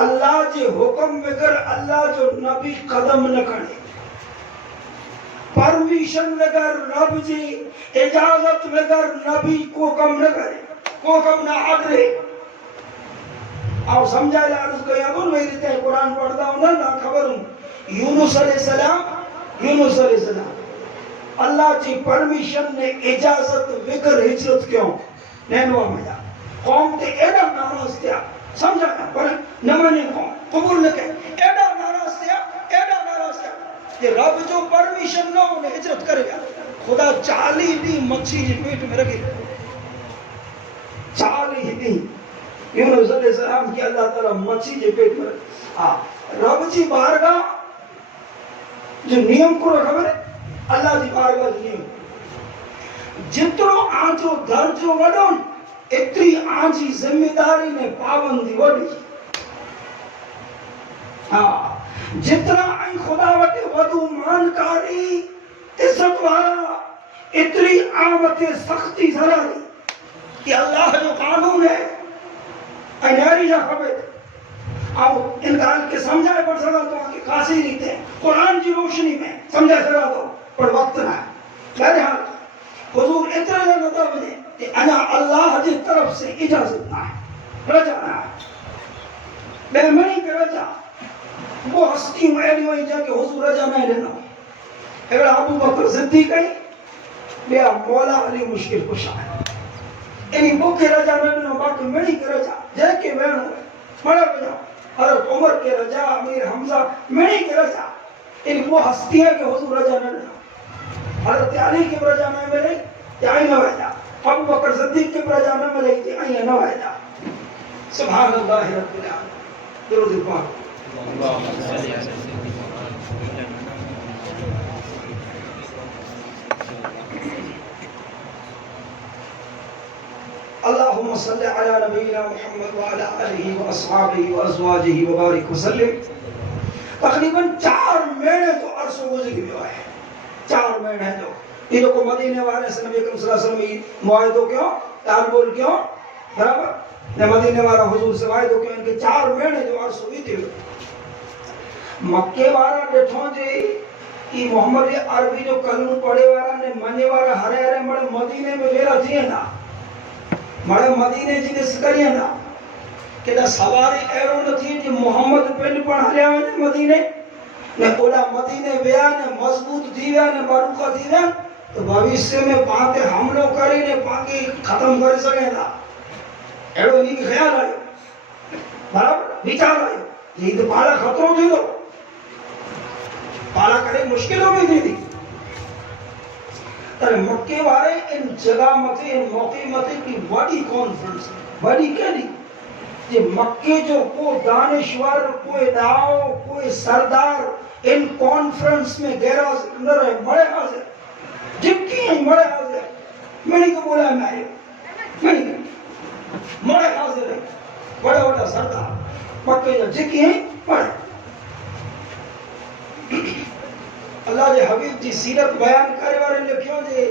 اللہ جے حکم بگر اللہ جو نبی قدم نہ کھڑے, پرمیشن بگر رب جی اجازت بگر نبی کو کم نہ کرے, کو کم نہ آدرے. آپ سمجھائے لارس کو یادون میری تے قرآن پڑھتا ہوں نہ خبر ہوں. یونس علیہ السلام اللہ جی پرمیشن نے اجازت بگر ہجرت کیوں نینوا میں جا قوم تے ایڈا ناراض تھیا. سمجھا پر نہ مانے قوم قبول نہ کہ ایڈا ناراض تھیا کہ رب جو پرمیشن نہ انہیں ہجرت کرے گا. خدا 40 دی مچھی جی پیٹ میں رکھے, 40 دی یونس علیہ السلام کی اللہ تعالیٰ مچھی جی پیٹ میں رکھے. رب جی بارگاہ جو نیم کو خبر ہے, اللہ جی بارگاہ جو نیم جترو آنچو درجو وڈون اتری آنچی ذمہ داری نے پابندی وڈی. جتنا آئی خدا وٹے ودو مانکاری عزت وارا اتری آمت سختی ضراری. یہ اللہ جو قانون ہے انہاری جا خبر. اب ان گال کے سمجھائے پڑ سکا تو آنکہ خاصی نہیں تھے قرآن جی روشنی میں سمجھائے سکا تو پر وقت نہ ہے. بہرحال حضور اتنے لگتا مجھے کہ انا اللہ جی طرف سے اجازت نہ ہے, رجا نہ ہے. بے منی کے رجا وہ ہستی ایڈی ہوئی جا کہ حضور رجا نہ لینا. اگر ابو بکر صدیق ہے بیا مولا علی مشکل کشا ہے. انہی بکے رجا نہ لینا باقی منی کے رجا جے کے بین ہوئے بڑا بجا. حضرت عمر کے رجا, امیر حمزہ منی کے رجا, انہی وہ ہستی ہے کہ حضور رجا نہ لینا. حضرت علی کے رجا نہ ملے یا آئی نہ ویجا, ابو بکر صدیق کے رجا نہ ملے یا آئی نہ ویجا. سبحان اللہ رب العالمین. درود پاک. اللہم صلی علی نبینا محمد وعلی آلہ واصحابہ وازواجہ وبارک وسلم. تقریباً 4 مہینے تو عرصہ گزر گیا ہے. 4 مہینے تو یہ جو کو مدینے والے سے نبی اکرم صلی اللہ علیہ وسلم معاہدوں کیوں تعلق کیوں برابر نے مدینے والا حضور سے معاہدوں کیوں ان کے 4 مہینے جو عرصہ ہوئی تھی. مکے والا ڈٹھوں جی کہ محمد عربی جو کلمہ پڑھے والا نے منے والا ہرے ہرے مڑے مدینے میں ویرا تھے نا, مڑے مدینے جی دس کریے نا کہ دا سواری ایرو نہ تھی کہ محمد پہلے پڑھا لیا ہوئے مدینے نے اولا مدینے ویا نے مضبوط تھی ویا نے باروقہ تھی ویا تو بھویشیہ میں پاتے حملوں کری نے پاکی ختم کر سکے نا. ایرو نہیں خیال آئے برابر بیچار آئے یہ تو پالا خطروں تھی تو پالا کرے مشکلوں بھی نہیں تھی. تر مکے والے ان جگہ متے ان موقع متے کی بڑی کانفرنس بڑی کیا نہیں یہ مکے جو کوئی دانشور کوئی داؤ کوئی سردار ان کانفرنس میں غیر حاضر نہ رہے بڑے حاضر جب کی ہیں بڑے حاضر. میں نے کو بولا میں آئے میں نے بڑے حاضر ہے بڑے بڑا سردار مکے جو جب کی ہیں بڑے. اللہ جے حبیب جی سیرت بیان کرے والے لکھیوں جے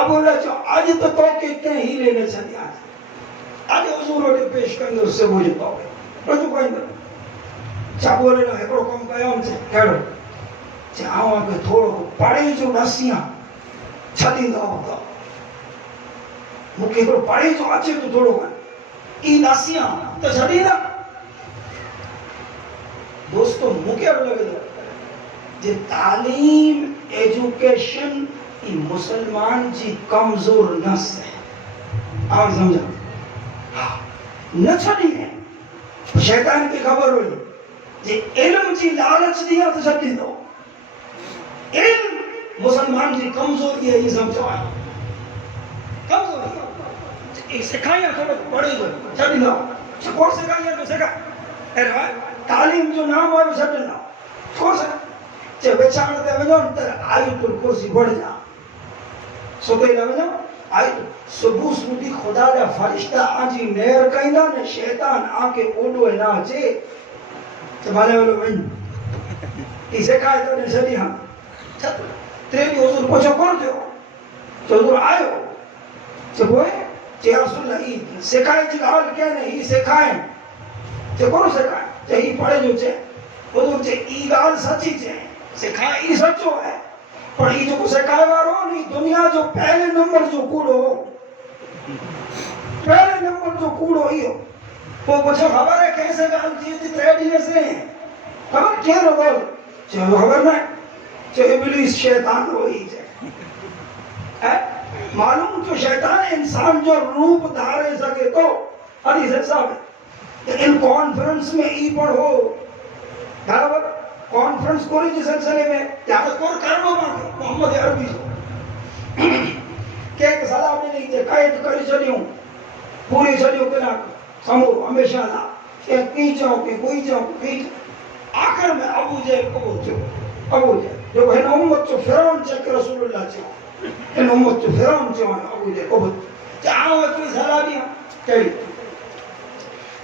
ابو اللہ چو آج تو کے کہیں ہی لینے چلی آج حضور وٹے پیش کریں گے اس سے مجھے تو رجو کوئی نہیں چا بولے نا ایکڑو کم قیام سے کہڑو چاہوں کہ تھوڑو پڑی جو نسیاں چھتی نہ ہوتا مکہ ایکڑو پڑی جو اچھے تو تھوڑو کن ای نسیاں تو چھتی نہ دوستو مکہ اڑ لگے دو جی تعلیم ایجوکیشن ای مسلمان جی کمزور نس ہے آپ سمجھا نہ چھتی ہے شیطان کی خبر ہوئی جی علم جی لالچ دیا تو چھتی دو علم مسلمان جی کمزوری ہے یہ سمجھو آئی کمزوری ہے سکھائیاں تھوڑے پڑھی دو چھتی دو چھوڑ سکھائیاں تو سکھا تعلیم جو نام ہوئے وہ چھتی دو چھوڑ سکھا چاہے بیچان دے وجہ انتر آئی تو کرسی بڑھ جا سوتے لے وجہ آئی تو صبح سنتی خدا دے فرشتہ آجی نیر کہیں دا نے شیطان آکے اوڈوے نہ چے چبالے والو بھئی اسے کھائے تو نے چلی ہاں تیری حضور پوچھو کون تھے ہو تو حضور آئے ہو چبوئے چے رسول اللہ سکھائے جلال کیا نہیں سکھائیں چے کون سکھائیں چے ہی پڑھے جو چے حضور چے ای گال سچی چے سکھائے ای سچو ہے پر ای جو کو سکھائے وارو نہیں دنیا جو پہلے نمبر جو کوڑو پہلے نمبر جو کوڑو ہی ہو وہ مجھے خبر ہے کیسے گال چیز تھی تریڈی سے ہیں خبر کیا رو دو چاہے خبر نہیں چاہے ابلیس شیطان ہوئی جائے معلوم تو شیطان انسان جو روپ دھارے سکے تو حدیث صاحب ہے ان کانفرنس میں ای پڑھو برابر کانفرنس کوئی جس سلسلے میں یہاں کور کرنو مانگے محمد عربی جو کہ ایک سلام میں نہیں تھے قید کری چلیوں پوری چلیوں کے ناک سمور ہمیشہ نہ کہ کی جاؤں کہ کوئی جاؤں کہ آخر میں ابو جہل قبول چھو ابو جہل جو ہے امت چو فرعون چک رسول اللہ چھو ان امت چو فرعون چھو ابو جہل قبول چاہاں وہ کوئی سلامیا کہی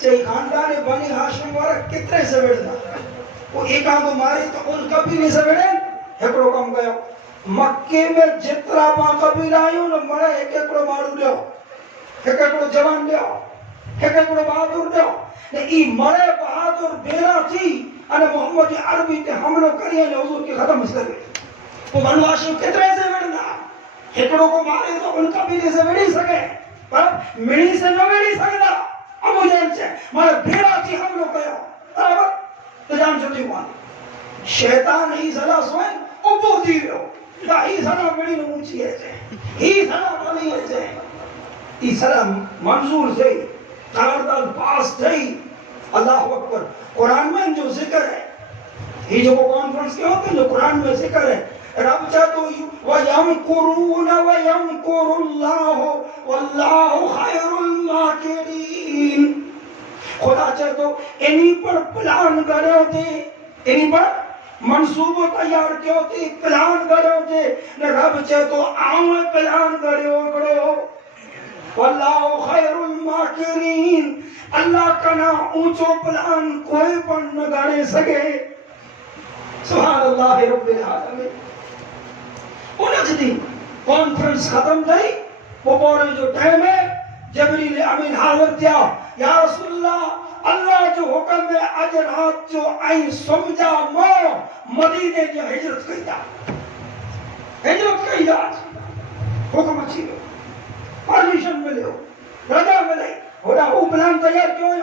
چاہی خاندان بنی ہاشم وارا کتنے سے بیٹھنا وہ ایک آنگو ماری تو ان کبھی نہیں سے بیٹھے ایکڑو کم گیا مکے میں جترا پاں قبیل آئیوں نہ مرے ایک ایکڑو مارو لیو ایک ایکڑو جوان لیو ایک ایکڑو بہادر لیو ای مرے بہادر بیرا تھی انہ محمد عربی تے حملو کریے نے حضور کی ختم اس کرے وہ بنواشی کتنے سے بیٹھنا ایکڑو کو مارے تو ان کبھی سے بیٹھی سکے پر مڑی سے نہ بیٹھی سکتا ابو جہل سے مرے بیرا تھی حملو کیا برابر تو جان چھوٹی ہوانی شیطان ہی صلاح سوئن ابو دی رہو یا ہی صلاح بڑی نموچی ہے جائے ہی صلاح بڑی ہے جائے ہی صلاح منظور سے قرارداد پاس تھی اللہ اکبر قرآن میں جو ذکر ہے یہ جو کانفرنس کے ہوتے ہیں جو قرآن میں ذکر ہے رب چاہتو وَيَمْكُرُونَ وَيَمْكُرُ اللَّهُ وَاللَّهُ خَيْرُ الْمَاكِرِينَ خدا چاہتو انہی پر پلان گڑے ہوتے انہی پر منصوبہ تیار کے ہوتے پلان گڑے ہوتے رب چاہتو عام پلان گڑے ہو واللہ خیر الماکرین اللہ کا نا اونچو پلان کوئی پر نہ گاڑے سکے سبحان اللہ رب العالمین انہیں جدی کانفرنس ختم تھی وہ بورے جو ٹائم ہے جبریل امین حاضر تیا یا رسول اللہ اللہ جو حکم میں آج رات جو آئی سمجھا مو مدینے جو ہجرت کئی دا ہجرت کئی دا حکم اچھی ہو پرمیشن ملے ہو رضا ملے ہونا وہ پلان تیار کیوں ہے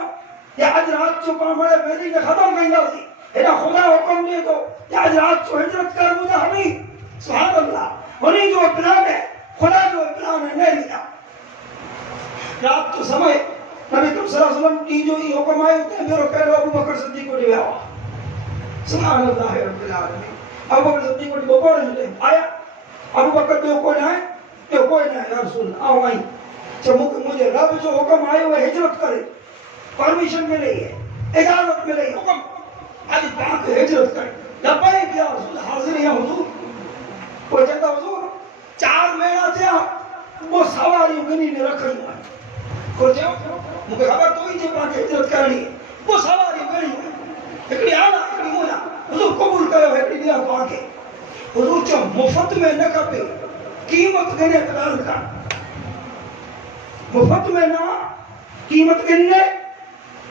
یا آج رات جو پامڑے مدینے ختم کئی دا سی اینا خدا حکم دے تو یا آج رات جو ہجرت کر مجھا ہمیں سبحان اللہ انہیں جو پلان ہے خدا جو پلان ہے نہیں لیا رات تو سمجھ نبی کریم صلی اللہ علیہ وسلم کی جو یہ حکم آئے ہوتے ہیں میرے پہلو ابو بکر صدیق کو لیا ہوا سبحان اللہ رب العالمین ابو بکر صدیق کو لیا بڑے ملے آیا ابو بکر تو کوئی نہ ہے تو کوئی نہ ہے یا رسول اللہ آؤ آئیں چھ مجھے رب جو حکم آئے ہوئے ہجرت کرے پرمیشن ملے ہے اجازت ملے ہے حکم آج پاک ہجرت کرے لبائی کیا رسول حاضر ہیں حضور کوئی جاتا حضور 4 مہینہ تھے وہ سواری گنی نے رکھ رہی ہیں کو جو مجھے خبر تو ہی جب آگے ہجرت کرنی ہے وہ سواری گنی ہے ایکڑی آنا ایکڑی مولا حضور قبول کرو ایکڑی دیا تو آگے حضور چو مفت میں نہ کپے قیمت گنے اعتراض کا مفت میں نہ قیمت گننے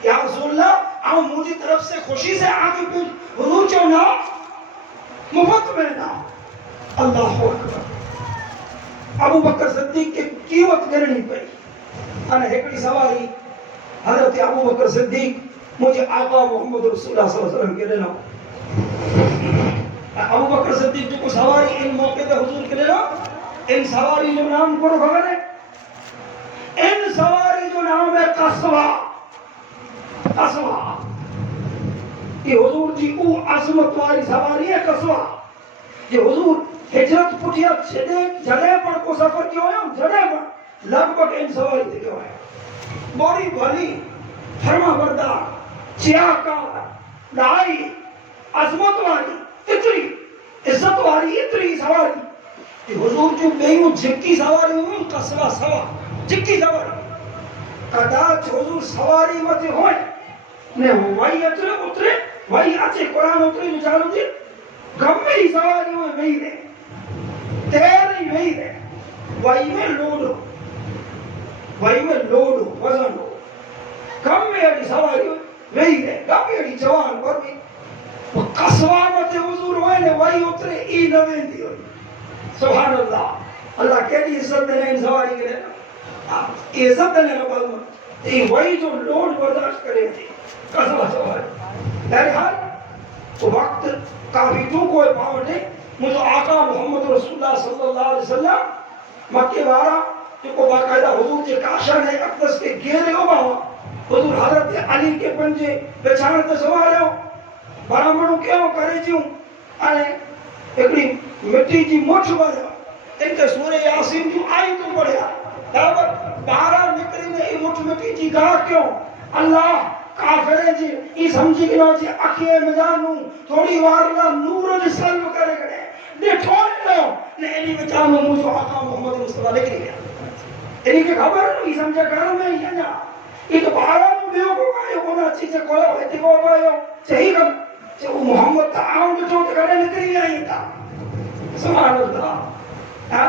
یا رسول اللہ آؤ مجھے طرف سے خوشی سے آگے پھر حضور چو نہ مفت میں نہ اللہ اکبر ابو بکر صدیق کی قیمت گرنی پئی انا ہکڑی سواری حضرت ابو بکر صدیق مجھے آقا محمد رسول اللہ صلی اللہ علیہ وسلم کے لینا ابو بکر صدیق جو کو سواری ان موقع پہ حضور کے لینا ان سواری جو نام کو خبر ہے ان سواری جو نام ہے قصوہ قصوہ یہ حضور جی او عظمت والی سواری ہے قصوہ یہ حضور ہجرت پٹھیا جڑے پر کو سفر کیوں ہے جڑے پر لگ بھگ ان سواری تھے کیوں ہے بوری بھلی فرما بردار چیاکار لائی عظمت والی اتری عزت والی اتری سواری کہ حضور جو بیوں جھکی سواری ہوئی قصوہ سوا جھکی سواری قداچ حضور سواری مت ہوئے نے وہی اترے وہی اچھے قرآن اترے جو چالو تھی گم میں ہی سواری ہوئے وہی رہے تیر نہیں وہی رہے وہی میں لوڈو وزن ہو گم میں اڑی سواری ہوئے وہی رہے گم میں اڑی جوان پر بھی وہ قصوہ مت حضور ہوئے نے وہی اترے ای نوین دی ہوئی سبحان اللہ اللہ کہتی عزت دینے ان سواری کے لئے عزت دینے کا بات یہ وہی جو لوڈ برداشت کرے تھی قصوہ سواری بہرحال تو وقت کافی تو کوئی پاوٹے مجھے آقا محمد رسول اللہ صلی اللہ علیہ وسلم مکہ وارا جو کو باقاعدہ حضور کے کاشن ہے اقدس کے گیرے ہو باوا حضور حضرت علی کے پنجے بچھانتے سوارے ہو برامنوں کیوں کرے جیوں آنے ایکڑی مٹی جی موچ بارے ان کے سورہ یاسین جو آئی تو پڑھیا بارہ نکلی نے ای موچ مٹی جی گاہ کیوں اللہ کافرے جی ای سمجھی گنا جی اکھیے مجانوں تھوڑی وارلا نور جی سلم کرے گئے دیکھونے لو لیلی بچانوں مجھو آقا محمد مصطفیٰ لکھ لیا انہی کے خبر نہیں سمجھا کروں میں ہی جا یہ تو بارہ نو بیو کو گئے ہونا چیزیں کولا ہوئے کو گئے ہو صحیح کم چھو محمد تا آؤں جو چوٹ کرے نکلی آئی تھا سبحان اللہ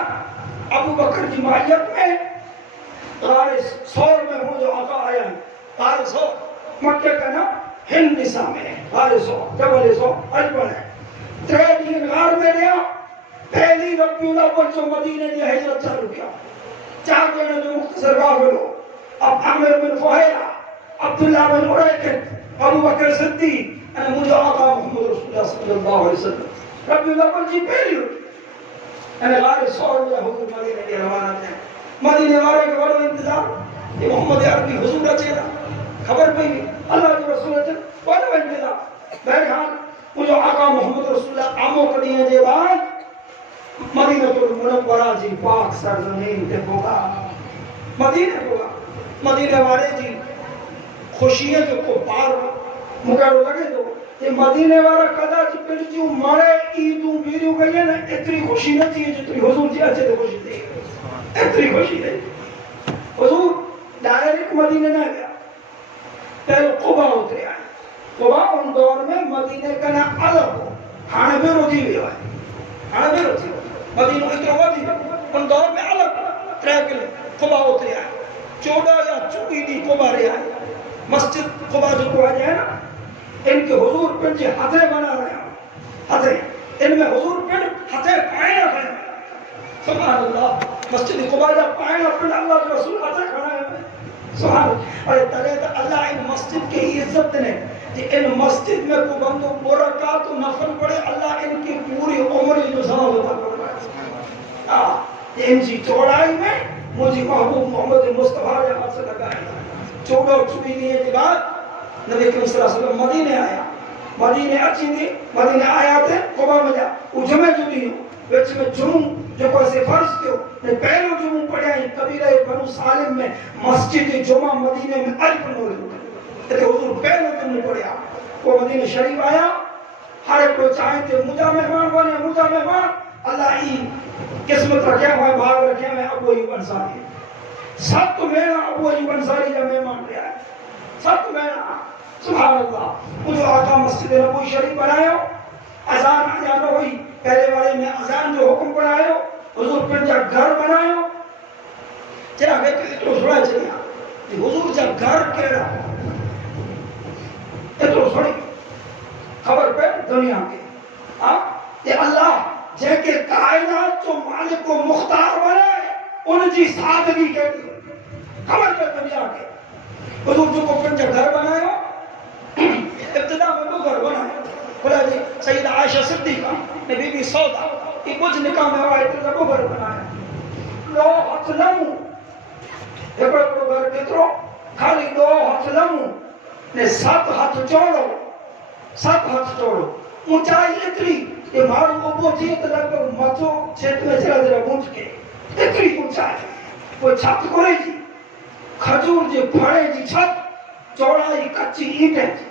ابو بکر کی ماہیت میں غار سور میں ہوں جو آقا آیا ہے غار سور مکہ کا نا ہند نساء میں غار سور جبل سور اجبل ہے تریدین غار میں لیا پہلی ربی الاول جو مدینہ نے ہجرت چالو کیا چار جنوں جو مختصر باغلو اب عامر بن فہیرہ عبداللہ بن عریکت ابو بکر صدیق انا مجھے آقا محمد رسول اللہ صلی اللہ علیہ وسلم ربی الاول جی پہلی ہوئی انا غار سور میں حضور مدینہ کے روانہ تھے مدینہ والے کے بڑو انتظار یہ محمد عربی حضور کا چہرہ خبر پہ بھی اللہ کے رسول اچھا بڑو انتظار بہرحال مجھے آقا محمد رسول اللہ آمو کڑیاں دے بعد مدینہ المنورہ جی پاک سرزمین تے ہوگا مدینہ والے جی خوشیاں جو کو پار مکارو لگے تو یہ مدینہ والا قدا جی پھر جو مرے عیدوں میریوں گئی ہے نا اتنی خوشی نہ چاہیے جتنی حضور جی اچھے تو خوشی دے اتنی خوشی دے حضور ڈائریکٹ مدینہ نہ گیا پہلے قبا اترے آئے قبا ان دور میں مدینہ کا نا الگ ہو ہانے بے روزی بھی ہوئے ہانے بے روزی مدینہ اترا وادی ان دور میں الگ ٹریکل قبا اترے آئے 14 یا 24 دی قبا رہے آئے مسجد قبا جو کو آئے ہیں نا ان کے حضور پن جی ہتھے بنا رہے ہیں ہتھے ان میں حضور پن ہتھے پائنا رہے ہیں سبحان اللہ مسجد قبا جا پائنا پن اللہ کے رسول ہتھے کھڑا ہے سبحان اللہ اور طرح اللہ ان مسجد کے عزت نے ان مسجد میں کو بندو برکات و نفل پڑے اللہ ان کی پوری عمری جو ثواب عطا فرمائے ان کی چوڑائی میں مجھے محبوب محمد مصطفیٰ نے ہاتھ سے لگایا 14 کے بعد نبی کریم صلی اللہ علیہ وسلم مدینے آیا مدینے اچھی دی مدینے آیا تھے قبا میں جا اجمع جو دی ہوں وچ میں جمعوں جو کوئی سے فرض کیوں نے پہلو جمعوں پڑھیا ہی قبیلہ بنو سالم میں مسجد جمعہ مدینے میں الف نور ہوئے تے حضور پہلو جمعوں پڑھیا وہ مدینہ شریف آیا ہر ایک کو چاہیں تھے مجھا مہمان بنے مجھا مہمان اللہ ہی قسمت رکھے ہوئے بھاگ رکھے ہوئے ابو ایوب انصاری سب تو میرا ابو ایوب انصاری کا مہمان لیا ہے سب تو میرا سبحان اللہ مجھے آقا مسجد نبوی شریف بنائے ہو اذان آجانو ہوئی پہلے والے میں اذان جو حکم پڑھائے ہو حضور پنجا گھر بنایا چرا میں اترو سوڑا چلیا حضور جا گھر کیڑا اترو سوڑی خبر پہ دنیا کے یہ اللہ جے کے کائنات جو مالک و مختار بنائے ان جی سادگی کے لیے خبر پہ دنیا کے حضور جو کو پنجا گھر بنایا ابتدا میں وہ گھر بنایا بولا جی سیدہ عائشہ صدیقہ نے بی بی سودا یہ کچھ نکاح میں ہوا ابتدا وہ گھر بنایا لو ہاتھ لمو ایک بڑا گھر کترو خالی دو ہاتھ لمو نے 7 ہاتھ چوڑو 7 ہاتھ چوڑو اونچائی اتری یہ مارو کو پہنچی تو لگ بھگ مچو چھت میں چلا جرا گونج کے اتری اونچائی وہ چھت کرے جی کھجور جی پھڑے جی چھت چوڑائی کچی اینٹیں جی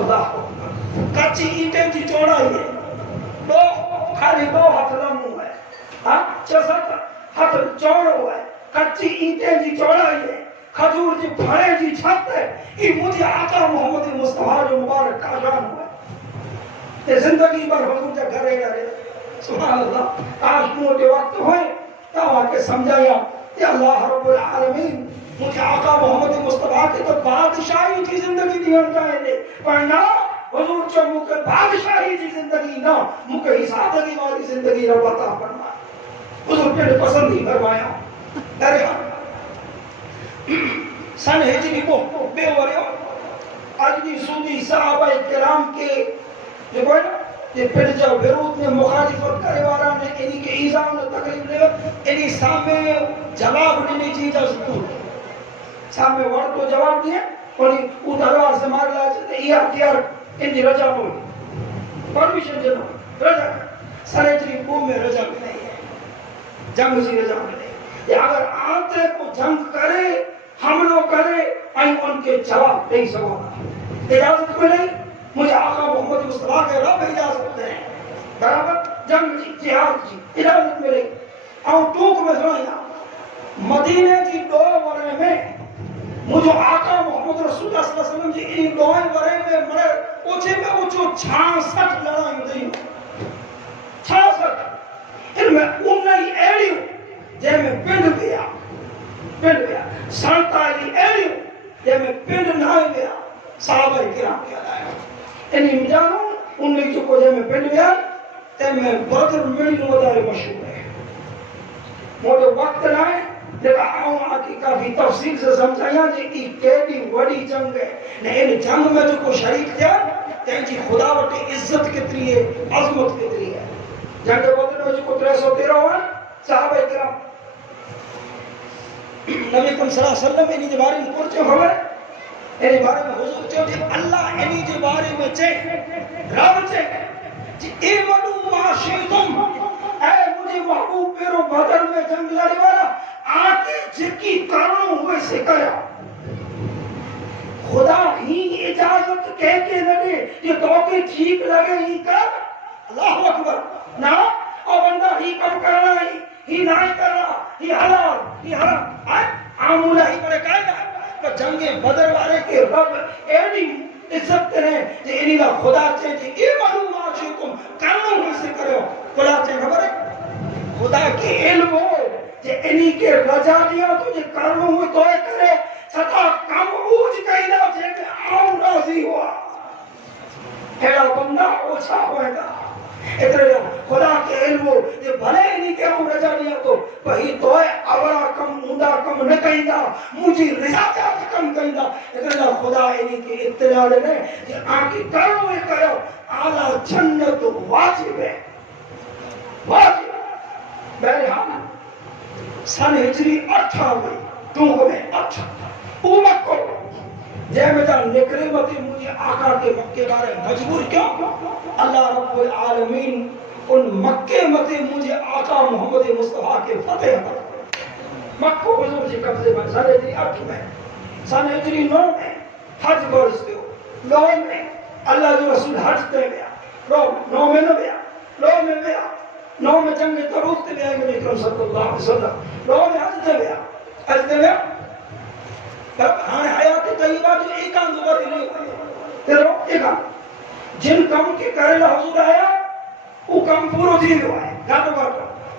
اللہ کچی اینٹیں جی چوڑائی ہے خالی 2 ہاتھ لمو ہے 6-7 ہاتھ چوڑو ہے کچی اینٹیں جی چوڑائی ہے کھجور جی پھڑے جی چھت ہے یہ مجھے آقا محمد مصطفیٰ جو مبارک کاشان ہوا ہے یہ زندگی بھر حضور جا گھر رہے سبحان اللہ آج موٹے وقت ہوئے تو آ کے سمجھایا کہ اللہ رب العالمین مجھے آقا محمد مصطفیٰ کے تو بادشاہی کی زندگی دینا چاہے لے پر نہ حضور جو مکہ بادشاہی کی زندگی نہ مکہ سادگی والی زندگی رب عطا فرمائے حضور نے پسند ہی فرمایا دریا سن ہجری کو بے وریو اجنی سودی صحابہ کرام کے یہ کوئی نا یہ پھر جب بیروت میں مخالفت کرے وارا نے انہی کے ایزام نے تقریب لے انہی سامنے جواب دینے چیز ضرور سامنے ورد تو جواب دیے اور وہ تلوار سے مار لایا چاہتے یہ اختیار انجی رجا بولی پرمیشن جنو رجا سنیجری بوم میں رجا بھی نہیں ہے جنگ سی رجا بھی نہیں یہ اگر آتے کو جنگ کرے حملوں کرے آئیں ان کے جواب نہیں سکو اجازت کو نہیں مجھے آقا محمد مصطفیٰ کے رب اجازت دیں برابر جنگ جی جہاد جی اجازت ملے آؤں ٹوک میں سنائینا مدینے کی 2 ورے میں مجھے آقا محمد رسول اللہ صلی اللہ علیہ وسلم جی ان 2 ورے میں مرے اوچے میں اوچو 66 لڑائی دیں 66 ان میں انہی ایڑی ہوں جے میں پنڈ گیا 47 ایڑی ہوں جے میں پنڈ نہ گیا صحابہ کرام کے آیا انہی مجانوں انہی جو کو جے میں پنڈ گیا تے میں بدر ملی نوادار مشہور ہے موڑے وقت نائے لیکن آؤں آکی کافی تفصیل سے سمجھایا جی ای کیڑی وڑی جنگ ہے نے ان جنگ میں جو کو شریک تھیا تین جی خدا وٹی عزت کتری ہے عظمت کتری ہے جنگ بدر میں جو کو 313 ہوا صحابہ کرام نبی صلی اللہ علیہ وسلم انہی جے بارے میں پورچے ہوئے انہی بارے میں حضور چاہو جی اللہ انہی جے بارے میں چاہے رب چاہے جی اے منو معاشیتم اے مجھے محبوب پیرو بدر میں جنگ لڑی والا آتی جکی کروں ہوئے سے کریا خدا ہی اجازت کہہ کے لگے یہ تو کہ ٹھیک لگے ہی کر اللہ اکبر نا اور بندہ ہی کم کرنا ہی نہیں کرنا ہی حلال ہی حرام عامولہ ہی بڑے قائدہ تو جنگ بدر والے کے رب ایڈی عزت کریں جی انہی کا خدا چاہے جی اے معلوم آشیکم کرنوں ہوئے سے کرو خدا چاہے خبر ہے خدا کے علم ہو جی انہی کے رجا دیا تو جی کرنوں ہوئے تو ہے کرے ستا کم اوج کہیں نہ جے میں آؤں راضی ہوا ایڑا بندہ اوچھا ہوئے گا اتنے خدا کے علم ہو جی بھلے انہی کے آؤں رجا دیا تو وہی تو ہے اورا کم اوندہ کم نہ کہیں دا مجھے رضا جات کم کہیں دا اتنے خدا انہی کے اطلاع لے جی آنکہ کرو یہ کرو اعلیٰ جنت واجب ہے واجب بہرحال سن ہجری 8 ہوئی ٹونگ میں 8 اومک کو جے میں جا نکرے مطی مجھے آقا کے مکے بارے مجبور کیوں اللہ رب العالمین ان مکے مطی مجھے آقا محمد مصطفیٰ کے فتح کر مکہ حضور جی قبضے میں سن ہجری 8 میں سن ہجری 9 میں حج برس دیو 9 میں اللہ جو رسول حج دے گیا 9 میں نہ گیا 9 میں گیا 9 میں جنگ تبوک تے گیا نبی کریم صلی اللہ علیہ وسلم 9 میں حج دے گیا تب ہاں حیات طیبہ جو ایک آن دوباری نہیں ہوئی تیرو ایک آن جن کم کے کرے حضور آیا وہ کم پورو دی ہوا ہے گاٹو گاٹو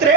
3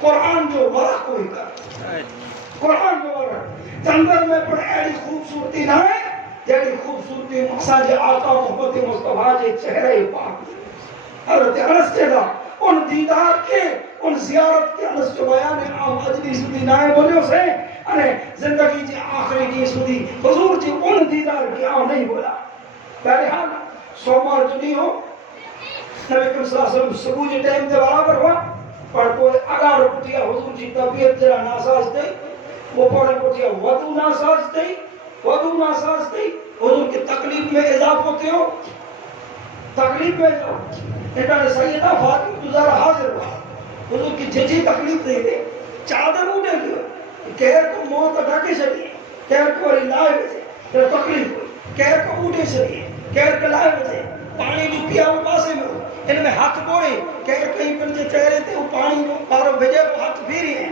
قرآن جو ورق ہوئی کر قرآن جو ورق جنگل میں پر ایڈی خوبصورتی نہ ہے جیڑی خوبصورتی مساج آقا محمد مصطفیٰ جے چہرے پاک حضرت انس چہرہ ان دیدار کے ان زیارت کے انس جو بیان عام اجلی سدی نائے بولیو سے انہیں زندگی جی آخری کی سدی حضور جی ان دیدار کی آؤ نہیں بولا بہرحال سومار جو نہیں ہو نبی کریم صلی اللہ علیہ وسلم صبح جی ٹائم دے برابر ہوا پر کوئی اگر پوچھیا حضور جی طبیعت جرا ناساز دے وہ پڑھے پوچھیا وضو ناساز دے حضور کی تکلیف میں اضافہ ہوتے ہو تکلیف میں جو ایٹا نے سیدہ فاطمہ گزارا حاضر ہوا حضور کی ججی تکلیف دے دے چادر اڑے گئے کہر کو موت ڈھاکے چلیے کہر کو علی لائے بجے پھر تکلیف ہوئی کہر کو اڑے چلیے کہر کے لائے بجے پانی جو پیا وہ پاسے میں ہو ان میں ہاتھ بوڑے کہر کہیں پر جو چہرے تھے وہ پانی پارو بھیجے وہ ہاتھ پھیری ہیں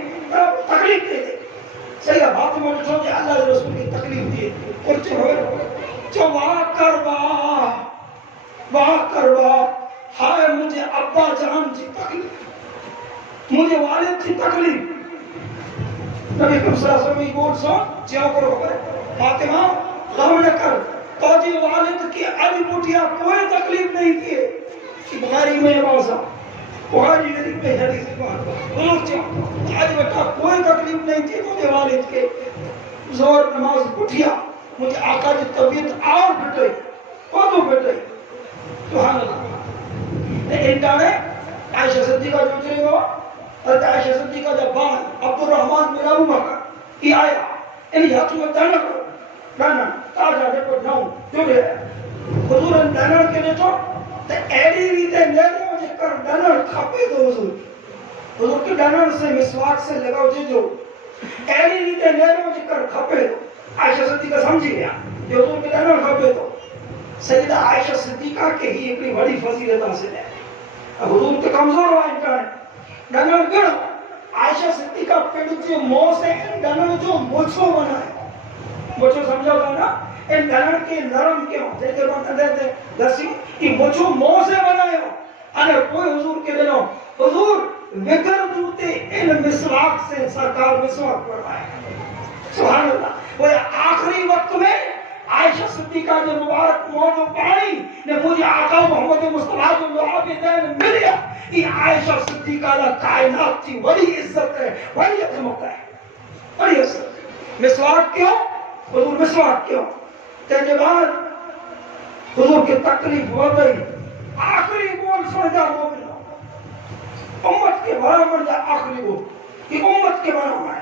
تکلیف دے دے سیدہ فاطمہ نے سوچے اللہ رسول کی تکلیف دیے کچھ ہوئے جو وہاں کروا ہائے مجھے ابا جان کی تکلیف مجھے والد کی تکلیف نبی کریم صلی اللہ علیہ وسلم بول سو جاؤ کرو فاطمہ غم نہ کر تو جی والد کی علی بٹیا کوئی تکلیف نہیں تھی بخاری میں بازا بخاری شریف میں حدیث بات بولو چاہو آج بیٹا کوئی تکلیف نہیں تھی مجھے والد کے زور نماز بٹیا مجھے آقا کی طبیعت اور بٹھئی کدو بٹھئی سبحان اللہ انٹانے عائشہ صدیقہ جو چلے گا حضرت عائشہ صدیقہ جب بان عبد الرحمن بن ابو بکر یہ آیا انہی ہاتھ میں دانا کرو دانا تاجا دیکھو ناؤں جو لے حضور ان دانا کے لئے تو ایڈی ریتے لینے مجھے کر دانا کھاپے دو حضور کی دانا سے مسواک سے لگاؤ جی جو ایڈی ریتے لینے مجھے کر کھاپے دو عائشہ صدیقہ سمجھی گیا یہ حضور کی دانا کھاپے دو سیدہ عائشہ صدیقہ کے ہی ایک بڑی فضیلت حاصل ہے حضور کے کمزور ہوا انکار ڈنر گڑ عائشہ صدیقہ پیڑ جو موہ سے ان ڈنر جو مچھو بنائے مچھو سمجھا ہوگا نا ان ڈنر کے نرم کیوں جیسے بات دیتے دسی کہ مچھو موہ سے بنائے ہو انہیں کوئی حضور کے دنوں حضور وگر جوتے ان مسواک سے سرکار مسواک پڑھائے سبحان اللہ وہ آخری وقت میں عائشہ صدیقہ جو مبارک موضوع پانی نے مجھے آقا محمد مصطفیٰ جو لعاب دین ملیا یہ عائشہ صدیقہ لا کائنات کی بڑی عزت ہے بڑی عظمت ہے بڑی عزت مسواک کیوں حضور مسواک کیوں تیجے بعد حضور کی تکلیف ہو گئی آخری بول سن جا مومنہ امت کے برابر جا آخری بول یہ امت کے برابر ہے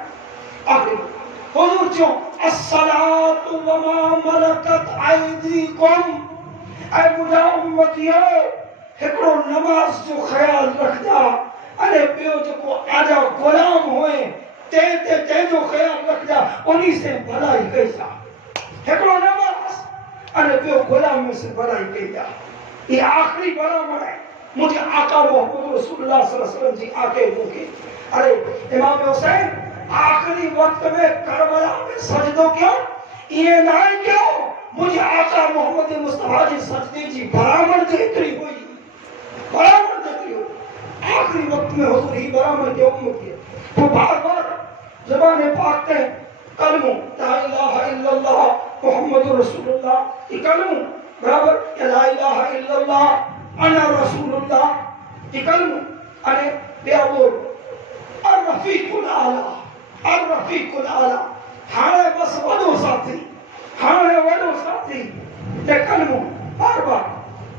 آخری بول حضور چوں الصلاة وما ملکت عیدیکم اے مجھا امتیو ہکڑو نماز جو خیال رکھ جا ارے پیو جو کو آجا غلام ہوئے تے جو خیال رکھ جا انہی سے بھلائی کہی جا ہکڑو نماز ارے پیو غلام میں سے بھلائی کہی جا یہ آخری برابر ہے مجھے آقا محمد رسول اللہ صلی اللہ علیہ وسلم جی آکے بھوکے ارے امام حسین آخری وقت میں کربلا میں سجدوں کیوں یہ نائے کیوں مجھے آقا محمد مصطفیٰ جی سجدے جی برامر دیکھری ہوئی برامر دیکھری ہوئی آخری وقت میں حضور ہی برامر کی امت کی وہ بار بار زبان پاک تے کلموں لا الہ الا اللہ محمد رسول اللہ یہ کلموں برابر لا الہ الا اللہ انا رسول اللہ یہ کلموں انے بیا بول الرفیق الاعلی الرفیق الاعلی ہانے بس وڈو ساتھی تے کلموں بار بار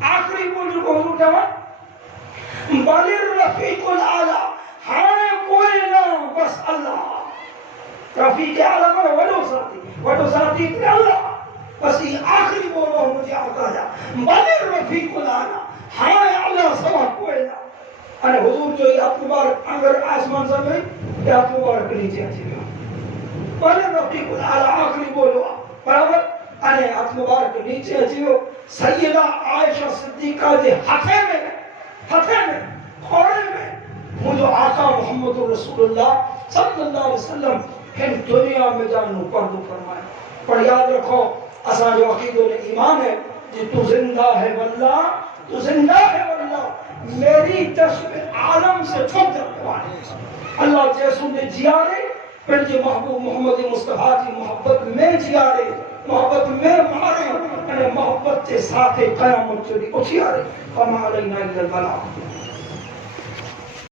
آخری بول جو حضور جواب بل الرفیق الاعلی ہانے کوئی نہ بس اللہ رفیق اعلی پر وڈو ساتھی تے اللہ بس یہ آخری بولو مجھے آتا جا بل الرفیق الاعلی ہانے اللہ سوا کوئی نہ انے حضور جو ہاتھ مبارک اگر آسمان سے میں یہ ہاتھ مبارک نیچے اچھی گیا بلے رفیق الاعلی آخری بولو برابر انے ہاتھ مبارک نیچے اچھی گیا سیدہ عائشہ صدیقہ دے ہتھے میں کھوڑے میں مجھے آقا محمد رسول اللہ صلی اللہ علیہ وسلم ان دنیا میں جانو پردو فرمائے پر یاد رکھو اساں جو عقیدوں نے ایمان ہے جی تو زندہ ہے واللہ تو زندہ ہے واللہ میری جشب عالم سے چھپ جانے والے اللہ جیسوں نے جیارے پنجے محبوب محمد مصطفیٰ کی محبت میں جیارے محبت میں مارے محبت کے ساتھ قیامت چلی اٹھیارے وما علینا الا البلاغ